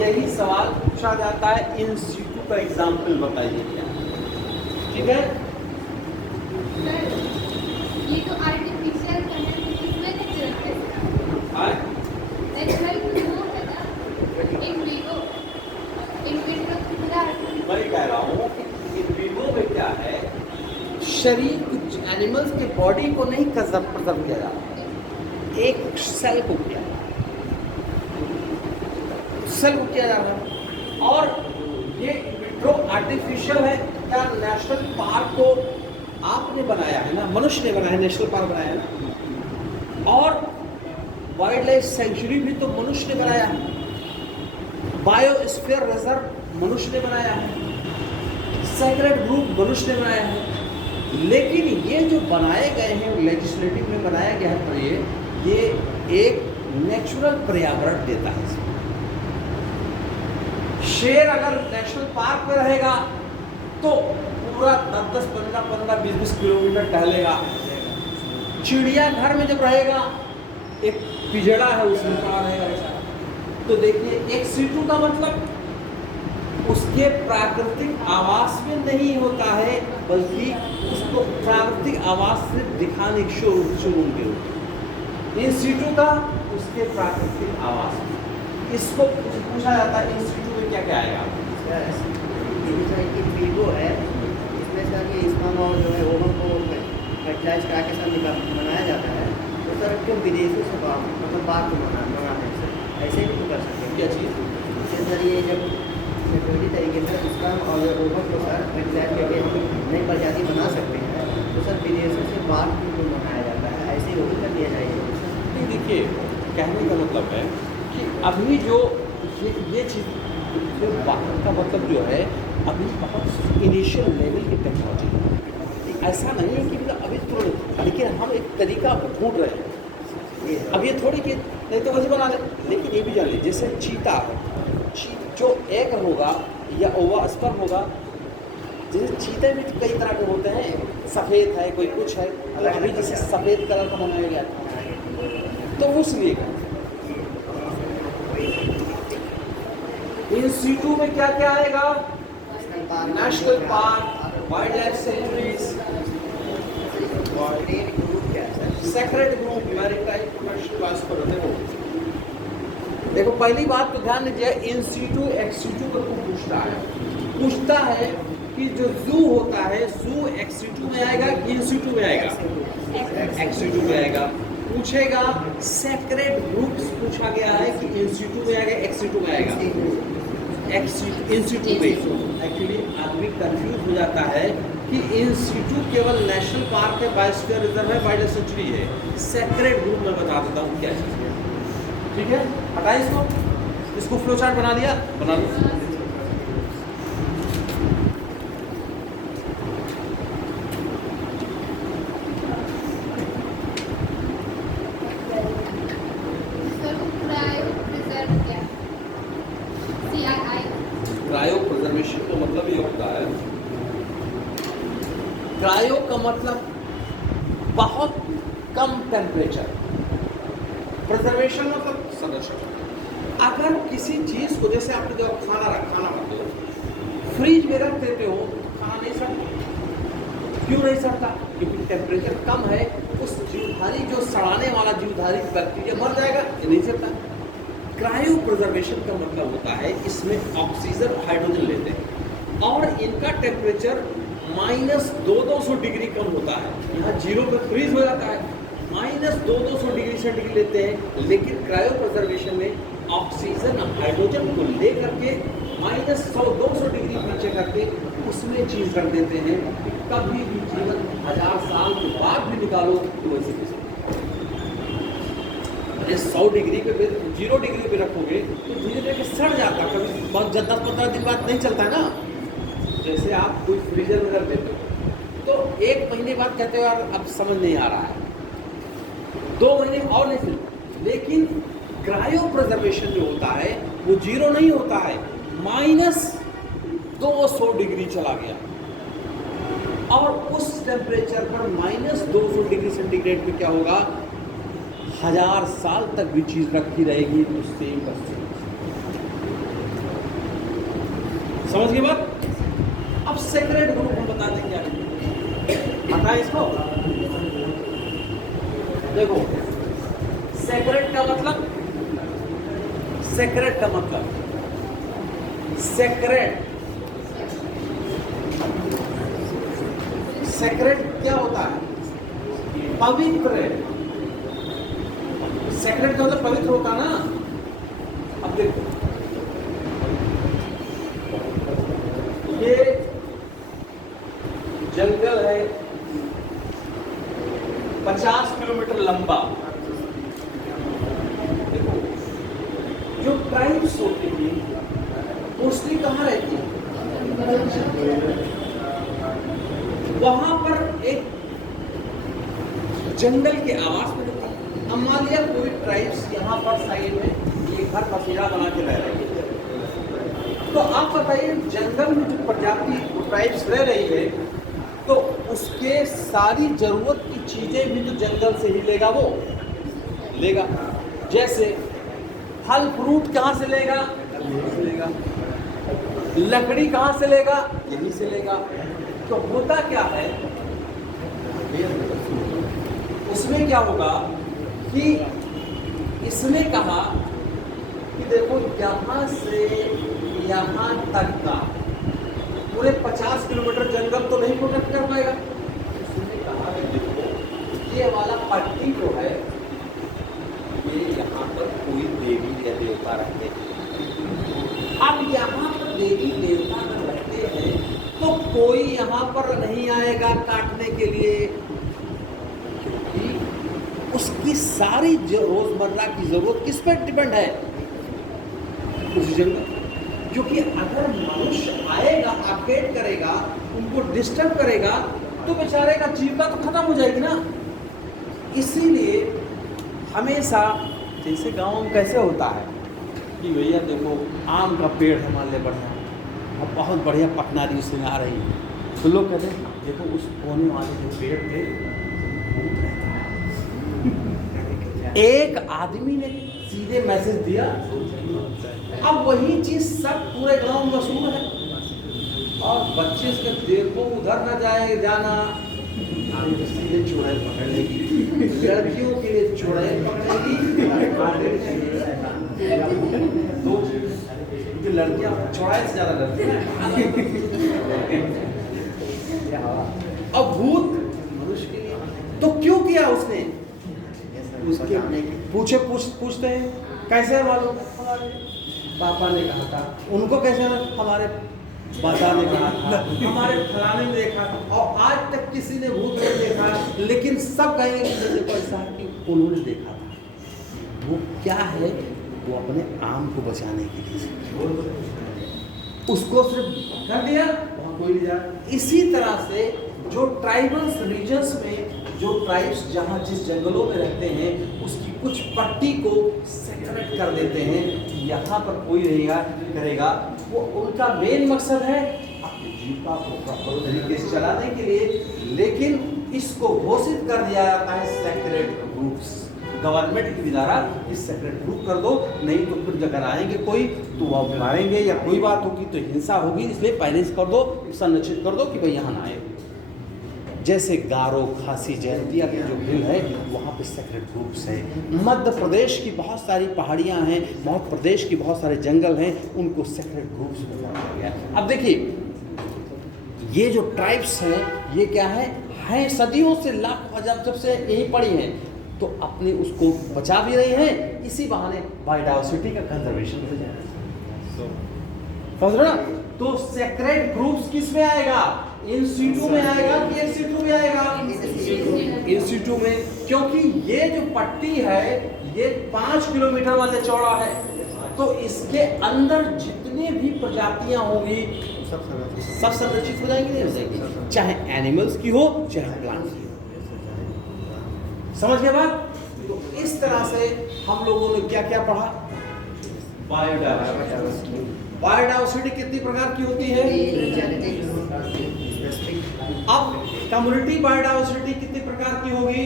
यही सवाल पूछा जाता है इन सीटू का एग्जाम्पल बताइए क्या, ठीक है। सर ये तो आर्टिफिशियल है, इसमें नेचुरल है, नेचुरल वो है ना, इन विवो पूरा। मैं कह रहा हूँ कि इन विवो में क्या है, शरीर कुछ एनिमल्स के बॉडी को नहीं प्रिजर्व किया जाता, एक सेल को किया जा रहा है। और ये विट्रो आर्टिफिशियल है। क्या नेशनल पार्क को आपने बनाया है ना, मनुष्य ने बनाया है, नेशनल पार्क बनाया है ना, और वाइल्ड लाइफ सेंचुरी भी तो मनुष्य ने बनाया है, बायोस्फीयर रिजर्व मनुष्य ने बनाया है, सेक्रेड ग्रुप मनुष्य ने बनाया है। लेकिन ये जो बनाए गए हैं लेजिस्लेटिव में बनाया गया है, तो ये एक नेचुरल पर्यावरण देता है। शेर अगर नेशनल पार्क में रहेगा तो पूरा 10-10, 15-15, 20-20 किलोमीटर टहलेगा। चिड़ियाघर में जब रहेगा एक पिजड़ा है उसमें पड़ा रहेगा। तो देखिए एक सीटू का मतलब उसके प्राकृतिक आवास में नहीं होता है, बल्कि उसको प्राकृतिक आवास से दिखाने की शोरूम के रूप में। इन सीटू का उसके प्राकृतिक आवास में, इसको पूछा जाता है इन सीटू में क्या क्या आएगा। वीवो है, इसमें सर ये स्पर्म और जो है ओवम को फर्टिलाइज करा के सर बनाया जाता है। तो सर क्यों विदेशों से मतलब बात को मंगाते हैं सर, ऐसे भी तो कर सकते हैं। क्या चीज़ इससे सर ये जब सिक्योरिटी तरीके से स्पर्म और ओवम को सर फर्टिलाइज करके हम नई प्रजाति बना सकते हैं, तो सर विदेशों से बात को मंगाया जाता है, ऐसे ही वो कर दिया जाएगा। नहीं, देखिए कहने का मतलब है कि अभी जो ये चीज़ बात का मतलब जो है अभी बहुत इनिशियल लेवल की टेक्नोलॉजी है। ऐसा नहीं है कि मतलब अभी तुरंत, लेकिन हम एक तरीका ढूंढ रहे हैं। अब ये थोड़ी कि नहीं तो वैसे बना ले, लेकिन ये भी जान लीजिए जैसे चीता है, जो एग होगा या ओवा स्पर्म होगा, जैसे चीते भी कई तरह के होते हैं, सफ़ेद है कोई कुछ है, अलग अभी जैसे सफ़ेद कलर का बनाया गया था तो उस लिए इन सीटू में क्या क्या आएगा? National park, wild life sanctuaries, sacred grove, maritime protection class पर होते हो। देखो पहली बात तो ध्यान दीजिए, इन सीटू एक्स सीटू को पूछता है कि जो जू होता है जू एक्स सीटू में आएगा कि इन सीटू में आएगा? एक्स सीटू में आएगा। पूछेगा सेक्रेट ग्रुप्स पूछा गया है कि इन सीटू में आएगा एक्स सीटू में आएगा? इन सीटू में। एक्चुअली आदमी कंफ्यूज हो जाता है कि इन सीटू केवल नेशनल पार्क है, बायोस्फीयर रिजर्व है, वाइल्ड सेंचुरी है। सेक्रेट ग्रुप में बता देता हूँ क्या चीज़ है, ठीक है? हटाइए इसको फ्लो चार्ट बना लिया, बना लो। क्रायो प्रिजर्वेशन का मतलब ये होता है, क्रायो का मतलब बहुत कम टेम्परेचर, प्रिजर्वेशन मतलब संरक्षण। अगर किसी चीज को, जैसे आपने जब खाना रखते हो फ्रिज में रख देते हो, खाना नहीं सड़ता। क्यों नहीं सड़ता? क्योंकि टेम्परेचर कम है, उस जीवधारी जो सड़ाने वाला जीवधारी बैक्टीरिया मर जाएगा, ये नहीं सड़ता। क्रायो प्रिजर्वेशन का मतलब होता है इसमें ऑक्सीजन और हाइड्रोजन लेते हैं और इनका टेम्परेचर -200 डिग्री कम होता है। यहाँ 0 पे फ्रीज हो जाता है, -200 डिग्री सेंटीग्रेड लेते हैं, लेकिन क्रायो प्रिजर्वेशन में ऑक्सीजन और हाइड्रोजन को ले करके -200 डिग्री नीचे करके उसमें चीज रख देते हैं। कभी भी जीवन 1000 साल के बाद भी निकालो तो वैसे कैसे 100 डिग्री पे 0 डिग्री पे रखोगे तो धीरे धीरे सड़ जाता, कभी 10-15 दिन बाद नहीं चलता है ना। जैसे आप कोई फ्रीजर में रख देते हो तो 1 महीने बाद कहते हो यार अब समझ नहीं आ रहा है, 2 महीने और नहीं चलता। लेकिन क्रायो प्रिजर्वेशन जो होता है वो 0 नहीं होता है, -200 डिग्री चला गया और उस टेम्परेचर पर -200 डिग्री सेंटीग्रेड पे क्या होगा? 1000 साल तक भी चीज रखी रहेगी तो सेम का सेम। समझ गए बात? अब सेक्रेट ग्रुप हम बता दें क्या पता है इसको। देखो सेक्रेट का मतलब, सेक्रेट क्या होता है? पवित्र। सेक्रेट का मतलब पवित्र होता ना। अब देखो ये जंगल है 50 किलोमीटर लंबा। देखो जो ट्राइब्स होती थी मोस्टली कहाँ रहती है? वहां पर एक जंगल के आवास में रहती है। अब मान लिया कोई ट्राइब्स यहाँ पर साइड में एक घर बसेरा बना के रह रही है, तो आप बताइए जंगल में जो प्रजाति ट्राइब्स रह रही है तो उसके सारी जरूरत की चीजें भी तो जंगल से ही लेगा, वो लेगा। जैसे फल फ्रूट कहाँ से लेगा? यहीं से लेगा। लकड़ी कहाँ से लेगा? यहीं से लेगा। तो होता क्या है उसमें क्या होगा कि इसने कहा कि देखो यहाँ से यहाँ तक का पूरे 50 किलोमीटर जंगल तो नहीं प्रोटेक्ट कर पाएगा। इसने कहा कि देखो ये वाला पट्टी जो है ये यहाँ पर कोई देवी या देवता रहते हैं। अब यहाँ पर देवी देवता अगर रहते हैं तो कोई यहाँ पर नहीं आएगा काटने के लिए, क्योंकि उसकी सारी जो रोजमर्रा की जरूरत किस पर डिपेंड है? उस जंगल। क्योंकि अगर मनुष्य आएगा, अपडेट करेगा, उनको डिस्टर्ब करेगा तो बेचारे का जीविका तो खत्म हो जाएगी ना। इसीलिए हमेशा जैसे गांव में कैसे होता है कि भैया देखो आम का पेड़ है मान ले बढ़िया और बहुत बढ़िया पकनारी उसमें आ रही है, तो लोग कहते हैं देखो उस कोने वाले जो पेड़ पे भूत रहता है। एक आदमी ने सीधे मैसेज दिया, अब वही चीज सब पूरे गांव में मशहूर है और बच्चे से देखो उधर न जाए जाना, सीधे चुड़ैल पकड़ लेगी, लड़कियों के लिए चुड़ैल पकड़ेगी, तो लड़कियां चुड़ैल से ज्यादा डरती हैं। अब भूत मनुष्य के लिए तो क्यों किया उसने? उसके पूछते हैं कैसे मालूम? हमारे पापा ने कहा था, उनको कैसे हमारे बाबा ने कहा था, हमारे फलाने ने देखा था, और आज तक किसी ने भूत नहीं देखा, लेकिन सब कहेंगे कि देखो ऐसा कि उन्होंने देखा था। वो क्या है? वो अपने आम को बचाने के लिए उसको सिर्फ कर दिया, वहाँ कोई नहीं जा। इसी तरह से जो ट्राइबल्स रीजन्स में जो ट्राइब्स जहाँ जिस जंगलों में रहते हैं उसकी कुछ पट्टी को सेपरेट कर देते हैं, यहाँ पर कोई रहेगा करेगा। वो उनका मेन मकसद है अपनी जीविका को प्रॉपर तरीके से चलाने के लिए, लेकिन इसको घोषित कर दिया जाता है सेक्रेट ग्रुप्स। गवर्नमेंट के द्वारा इस सेक्रेट ग्रुप कर दो, नहीं तो फिर अगर आएंगे कोई तो वह मारेंगे या कोई बात होगी तो हिंसा होगी, इसलिए पहले से कर दो, संरक्षित कर दो कि भाई यहाँ ना आए। जैसे गारो, खासी, जयंतिया के जो हिल है वहाँ पे सेक्रेट ग्रुप्स हैं। मध्य प्रदेश की बहुत सारी पहाड़ियाँ हैं, मध्य प्रदेश की बहुत सारे जंगल हैं, उनको सेक्रेट ग्रुप्स में बनाया गया। अब देखिए ये जो ट्राइब्स हैं ये क्या है सदियों से लाख जब से यही पड़ी हैं, तो अपने उसको बचा भी रही हैं, इसी बहाने बायोडायवर्सिटी का कंजर्वेशन हो जाएगा। समझ रहे ना? तो सेक्रेट ग्रुप्स किस में आएगा? इन सीटू में आएगा कि एक सीटू में आएगा? इन सीटू में, क्योंकि ये जो पट्टी है ये 5 किलोमीटर वाले चौड़ा है, तो इसके अंदर जितने भी प्रजातियां होंगी सब संरक्षित हो जाएंगी, नहीं हो जाएंगी, चाहे एनिमल्स की हो चाहे प्लांट्स की हो। समझ गए बात? तो इस तरह से हम लोगों ने क्या क्या पढ़ा? बायोडायवर्सिटी। बायोडायवर्सिटी कितनी प्रकार की होती है? अब कम्युनिटी बायोडायवर्सिटी कितनी प्रकार की होगी?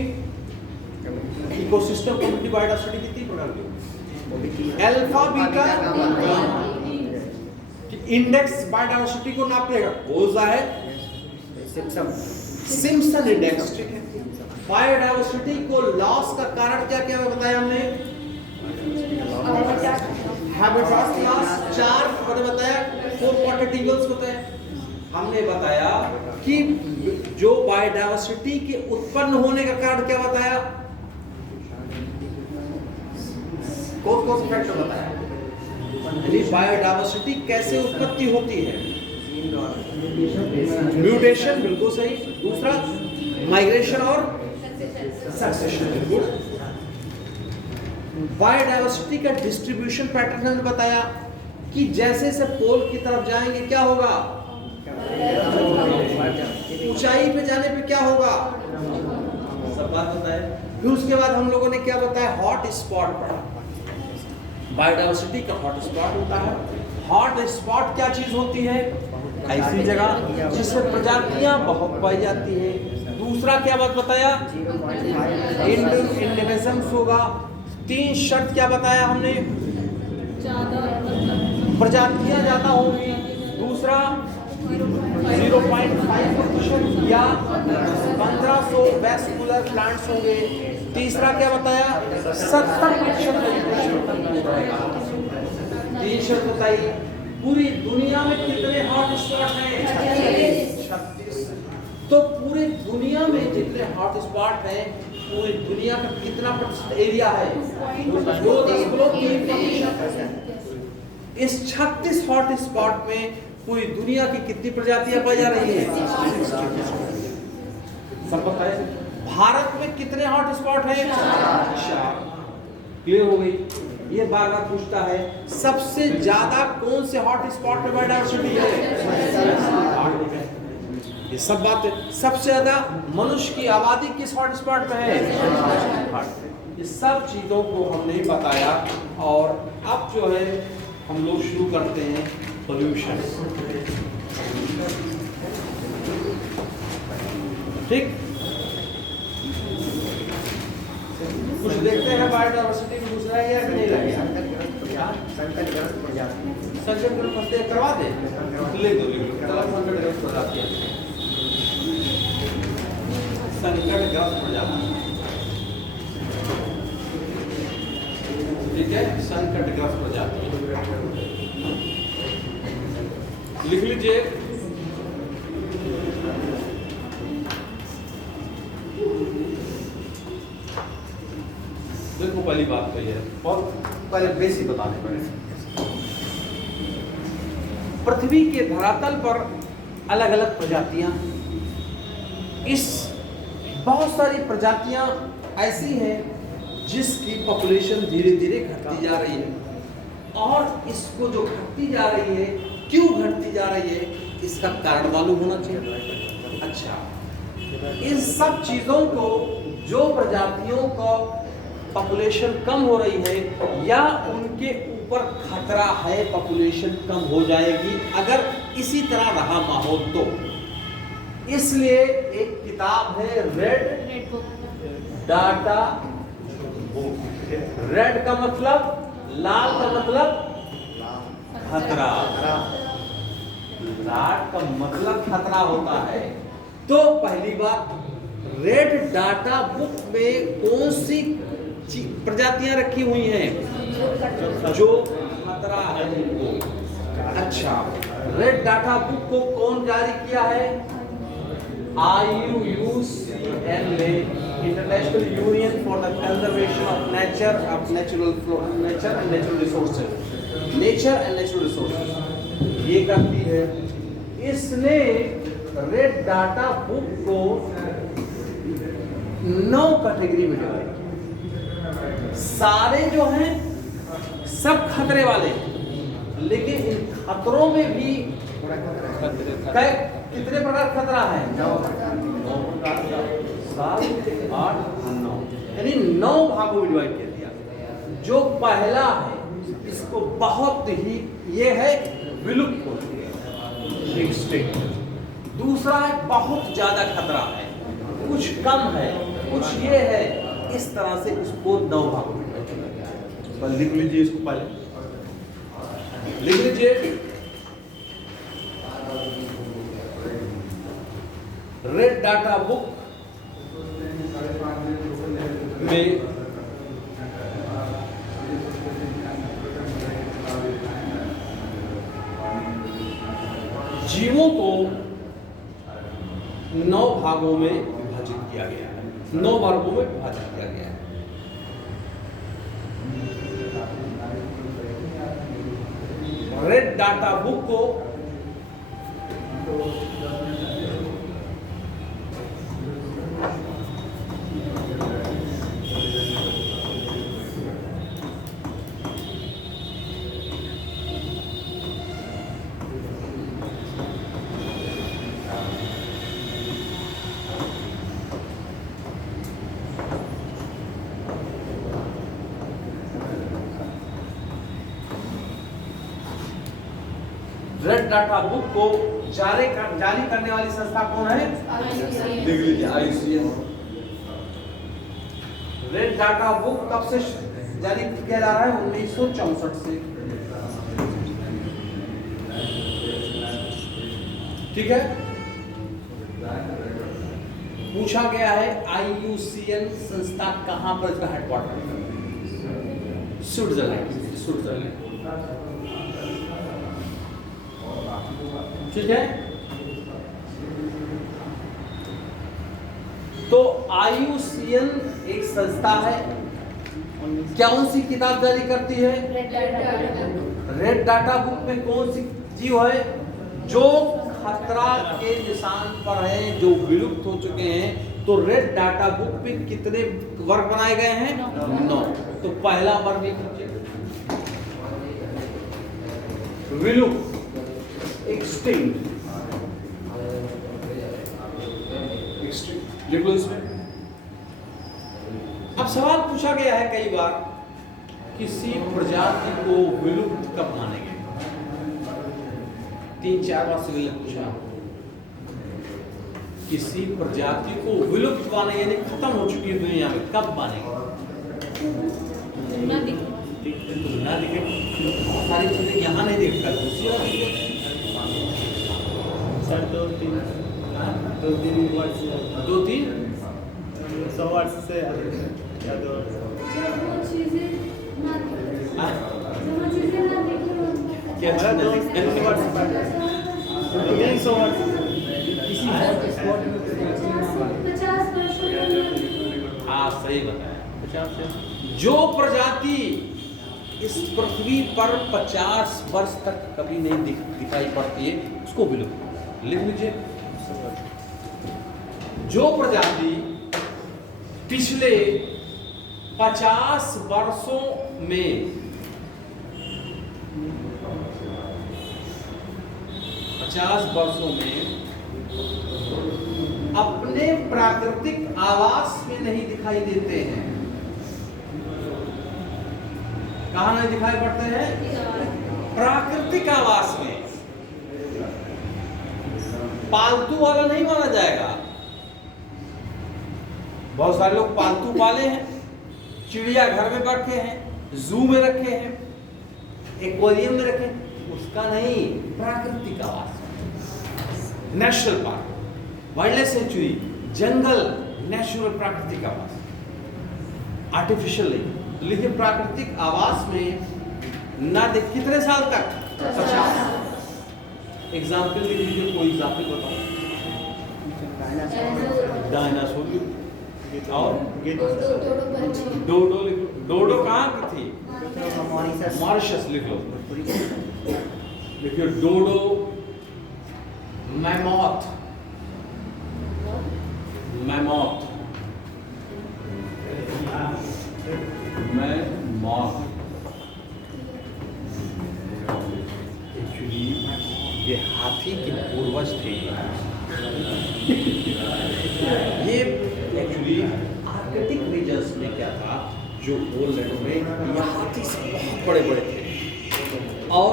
इकोसिस्टम कम्युनिटी बायोडायवर्सिटी कितनी प्रकार की होगी? अल्फा, बीटा, इंडेक्स बायोडायवर्सिटी को नापेगा कौन सा है? Simpson index. ठीक है। बायोडायवर्सिटी को लॉस का कारण क्या क्या बताया हमने? हैबिटेट लॉस, 4 मैंने बताया, 4 पॉटेड ईगल्स होते हैं। हमने बताया कि जो बायोडायवर्सिटी के उत्पन्न होने का कारण क्या बताया? कौन सा फैक्टर बताया? बायोडायवर्सिटी कैसे उत्पत्ति होती है? म्यूटेशन, बिल्कुल सही। दूसरा माइग्रेशन और सक्सेशन, बिल्कुल। बायोडायवर्सिटी का डिस्ट्रीब्यूशन पैटर्न हमने बताया कि जैसे से पोल की तरफ जाएंगे क्या होगा? ऊंचाई पे जाने पे क्या होगा? सब बात बताए। फिर उसके बाद हम लोगों ने क्या बताया? हॉट स्पॉट पढ़ा। बायोडायवर्सिटी का हॉट स्पॉट होता है। हॉट स्पॉट क्या चीज होती है? ऐसी जगह जिसमें प्रजातियां बहुत पाई जाती है। दूसरा क्या बात बताया? इंडिविजुअल होगा। 3 शर्त क्या बताया हमने? प्रजातियां ज्यादा होंगी। दूसरा 0.5% या 1500 वैस्कुलर प्लांट्स होंगे। तीसरा क्या बताया? 70% तीन शर्त बताइए। पूरी दुनिया में कितने हॉट स्पॉट हैं? 36। तो पूरी दुनिया में जितने हॉट स्पॉट हैं, पूरी दुनिया का कितना % एरिया है? 2.3%। इस 36 हॉट स्पॉट में पूरी दुनिया की कितनी प्रजातियां पाई जा रही हैं? सब पता है। भारत में कितने हॉट स्पॉट हैं? 4। क्लियर हो गई? ये बार बार पूछता है सबसे ज्यादा कौन से हॉट स्पॉट पे बायोडायवर्सिटी है? ये सब बात है। सबसे ज्यादा मनुष्य की आबादी किस हॉट स्पॉट पे है? ये इस सब चीज़ों को हमने बताया। और अब जो है हम लोग शुरू करते हैं पोल्यूशन। ठीक, कुछ देखते हैं बायोडायवर्सिटी में दूसरा है या कि नहीं रह गया? संकटग्रस्त प्रजाति संकट करवा दे, लिख दो, संकटग्रस्त प्रजाति, संकटग्रस्त प्रजाति। ठीक है, संकटग्रस्त प्रजाति लिख लीजिए। देखो पहली बात तो ये है, बहुत पहले बेसिक बताने पड़ेगा। पृथ्वी के धरातल पर अलग अलग प्रजातियां, इस बहुत सारी प्रजातियां ऐसी हैं जिसकी पॉपुलेशन धीरे धीरे घटती जा रही है। और इसको जो घटती जा रही है, क्यों घटती जा रही है, इसका कारण मालूम होना चाहिए। अच्छा, इन सब चीजों को, जो प्रजातियों का पॉपुलेशन कम हो रही है या उनके ऊपर खतरा है पॉपुलेशन कम हो जाएगी अगर इसी तरह रहा माहौल तो। इसलिए एक किताब है रेड डाटा बुक। रेड का मतलब लाल, का मतलब खतरा, लाल का मतलब खतरा होता है। तो पहली बात, रेड डाटा बुक में कौन सी प्रजातियां रखी हुई हैं जो खतरा है उनको। अच्छा, रेड डाटा बुक को कौन जारी किया है? IUCN ने, international union for the conservation of nature and natural resources, ये करती है। इसने रेड डाटा बुक को 9 कैटेगरी में डिवाइड किया। सारे जो हैं सब खतरे वाले, लेकिन इन खतरों में भी कितने प्रकार खतरा है? 9 प्रकार, 7, 8, 9, यानी 9 भागों में डिवाइड कर दिया। जो पहला है इसको बहुत ही, ये है विलुप्त हो चुके, एक्सटिंक्ट। दूसरा है बहुत ज्यादा खतरा है, कुछ कम है, कुछ ये है, इस तरह से इसको 9 भागों में डिवाइड किया गया। लिख लीजिए इसको, पहले लिख लीजिए। रेड डाटा बुक में जीवों को 9 भागों में विभाजित किया गया है, 9 वर्गों में विभाजित किया गया है। रेड डाटा बुक को रेड डाटा बुक को जारी करने वाली संस्था कौन है? देख लीजिए, IUCN। रेड डाटा बुक कब से जारी किया जा रहा है? 1964 से। ठीक है, पूछा गया है IUCN संस्था कहां पर, इसका हेडक्वार्टर स्विट्जरलैंड। ठीक है, तो IUCN एक संस्था है, कौन सी किताब जारी करती है? रेड डाटा बुक में कौन सी जीव है जो खतरा के निशान पर है, जो विलुप्त हो चुके हैं? तो रेड डाटा बुक में कितने वर्ग बनाए गए हैं? 9। तो पहला वर्ग विलुप्त, एक्सटिंक्ट, लिख लो इसमें। अब सवाल पूछा गया है कई बार, किसी प्रजाति को विलुप्त कब मानेंगे? 3-4 बार सिविल ने पूछा, किसी प्रजाति को विलुप्त माने यानी खत्म हो चुकी है दुनिया में, कब मानेंगे? ना दिखे ना दिखे, बहुत सारी चीजें यहाँ नहीं देखता, दूसरी जगह दिखे। सर 2-3 वर्ष 2-3 100 वर्ष से या 2 जब वो चीजें ना दिखे, हाँ? जब वो चीजें ना दिखे क्या चीज़ नहीं दिखे? 2-3 वर्ष पहले 300 वर्ष किसी स्पॉट में 50 वर्षों तक हाँ सही बताया, 50 से। जो प्रजाति इस पृथ्वी पर 50 वर्ष तक कभी नहीं दिखाई पड़ती है उसको विलुप्त, लिख लीजिए। जो प्रजाति पिछले 50 वर्षों में अपने प्राकृतिक आवास में नहीं दिखाई देते हैं। कहाँ नहीं दिखाई पड़ते हैं? प्राकृतिक आवास में। पालतू वाला नहीं माना जाएगा। बहुत सारे लोग पालतू पाले हैं, चिड़ियाघर में बैठे हैं, जू में रखे हैं, एक्वेरियम में रखे हैं, उसका नहीं, प्राकृतिक आवास, national park, wild life sanctuary, जंगल, नेचुरल प्राकृतिक आवास, आर्टिफिशियल नहीं। लेकिन प्राकृतिक आवास में ना कितने साल तक? 50। एग्जाम्पल लिख लीजिए, कोई एग्जाम्पल बताओ। डायनासोर और डोडो लिखो। डोडो कहाँ की थी? मॉरिशस लिख लो। लिखिए डोडो, मैमोथ, मैमोथ, मैमोथ। एक्चुअली ये हाथी के पूर्वज थे। ये एक्चुअली आर्कटिक रीजन्स में क्या था, जो ओल्ड लैंड में ये हाथी से बहुत बड़े बड़े थे, और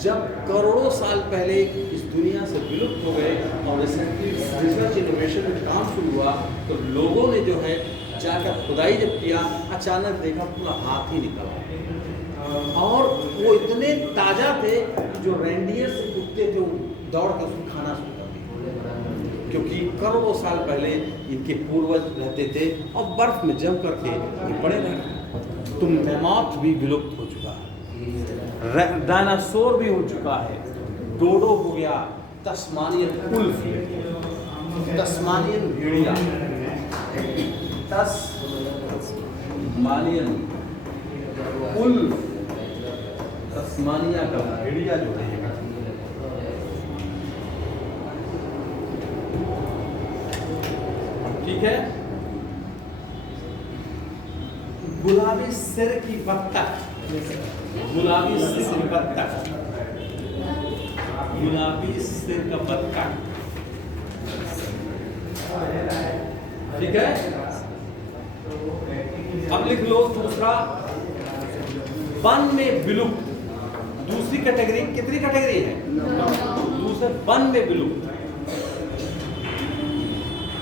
जब करोड़ों साल पहले इस दुनिया से विलुप्त हो गए और रिसेंटली रिसर्च इनोवेशन में काम शुरू हुआ, तो लोगों ने जो है जाकर खुदाई जब किया, अचानक देखा पूरा हाथी निकला, और वो इतने ताजा थे कि जो रेंडियर से कुत्ते थे वो दौड़ कर उसको खाना शुरू कर दिया, क्योंकि करोड़ों साल पहले इनके पूर्वज रहते थे और बर्फ में जम करके ये पड़े रहे। तो मैमोथ भी विलुप्त हो चुका है, डायनासोर भी हो चुका है, डोडो हो गया, तस्मानियन उल्फ, तस्मानियन भेड़िया, तस्मानियन उल्फ, तस्मानिया का भेड़िया जो है, ठीक है। गुलाबी सिर की बत्तख, गुलाबी सिर की बत्तख, गुलाबी सिर का बत्तख, ठीक है। अब लिख लो दूसरा, वन में विलुप्त, दूसरी कैटेगरी, कितनी कैटेगरी है? दूसरे वन में विलुप्त,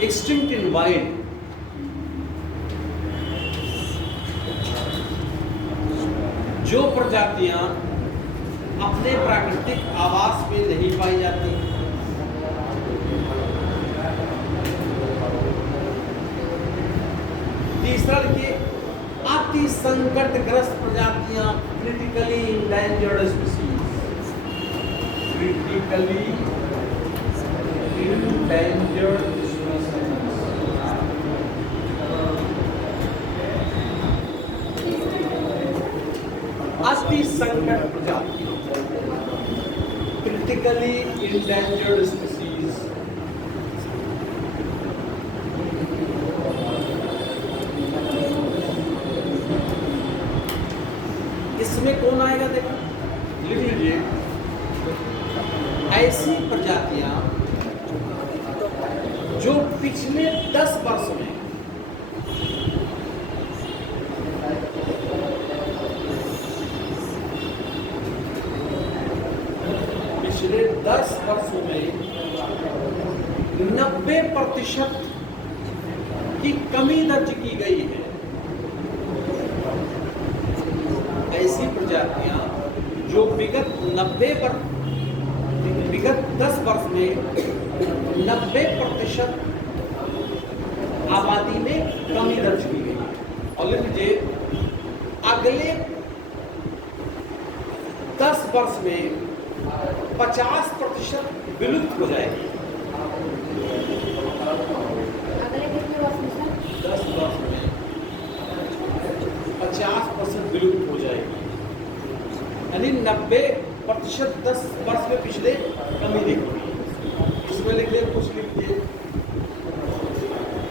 एक्सटिंक्ट इन वाइल्ड, जो प्रजातियां अपने प्राकृतिक आवास में नहीं पाई जाती। तीसरा लिखिए, अति संकटग्रस्त प्रजातियां, critically endangered species, critically endangered अति संकट प्रजाति, क्रिटिकली इंडेंजर्ड स्पीसीज। इसमें कौन आएगा? देखो लिख लीजिए, ऐसी प्रजातियां जो पिछले 10 वर्ष में 10 वर्षों में 90% की कमी दर्ज की गई है। ऐसी प्रजातियां जो विगत 10 वर्ष में 90% आबादी में कमी दर्ज की गई है। और लीजिए अगले 10 वर्ष में 50% विलुप्त हो जाएगी। अगले कितने वर्ष में सर? 10 वर्ष में 50% विलुप्त हो जाएगी, यानी 90% 10 वर्ष में पिछले कमी देखी। इसमें लिख लिया, कुछ लिखिए।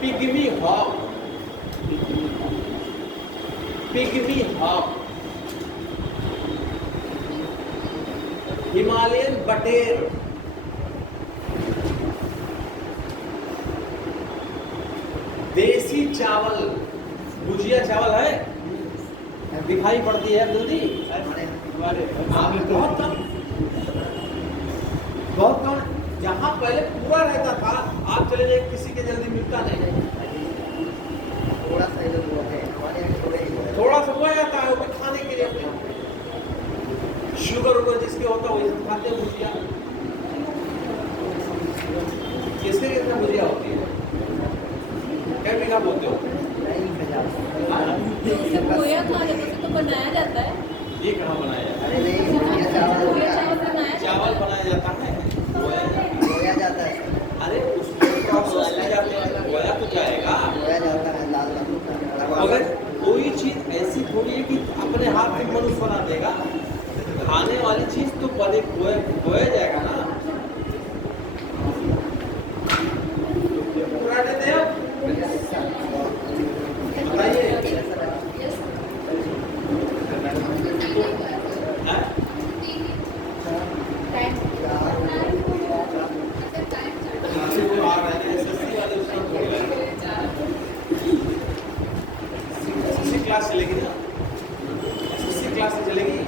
Pygmy hawk, pygmy hawk, Himalayan बटेर, देसी चावल, भुजिया चावल है, दिखाई पड़ती है जल्दी। बहुत कम, बहुत कम। जहाँ पहले पूरा रहता था, आप चले जाए किसी के जल्दी मिलता नहीं। थोड़ा सा इधर हुआ है, हमारे यहाँ थोड़े ही हुआ है। थोड़ा सा हो जाता है, वो खाने के लिए अपने शुगर वुगर जिसके होता है वही खाते हैं भुजिया। किसके कितना भुजिया होती है? क्या मीठा बोलते हो? नहीं खजा। खोया खाने से तो बनाया जाता है। ये कहाँ बनाया जाता अरे नहीं, भुजिया चावल खोया चावल बनाया है? चावल बनाया जाता है, खोया जाता है, अरे उसमें प्रोसेस में जाते हैं, खोया तो जाएगा। खोया जाता है, लाल लाल होता है। अगर कोई चीज ऐसी थोड़ी है कि अपने हाथ से मनुष्य बना देगा, खाने वाली चीज तो पहले खोया जाएगा ना। पूरा देते हो? बताइए। हाँ? खांसी को आ रहे हैं, SSC वाले उसमें बोल रहे हैं। SSC क्लास चलेगी ना? SSC क्लास चलेगी।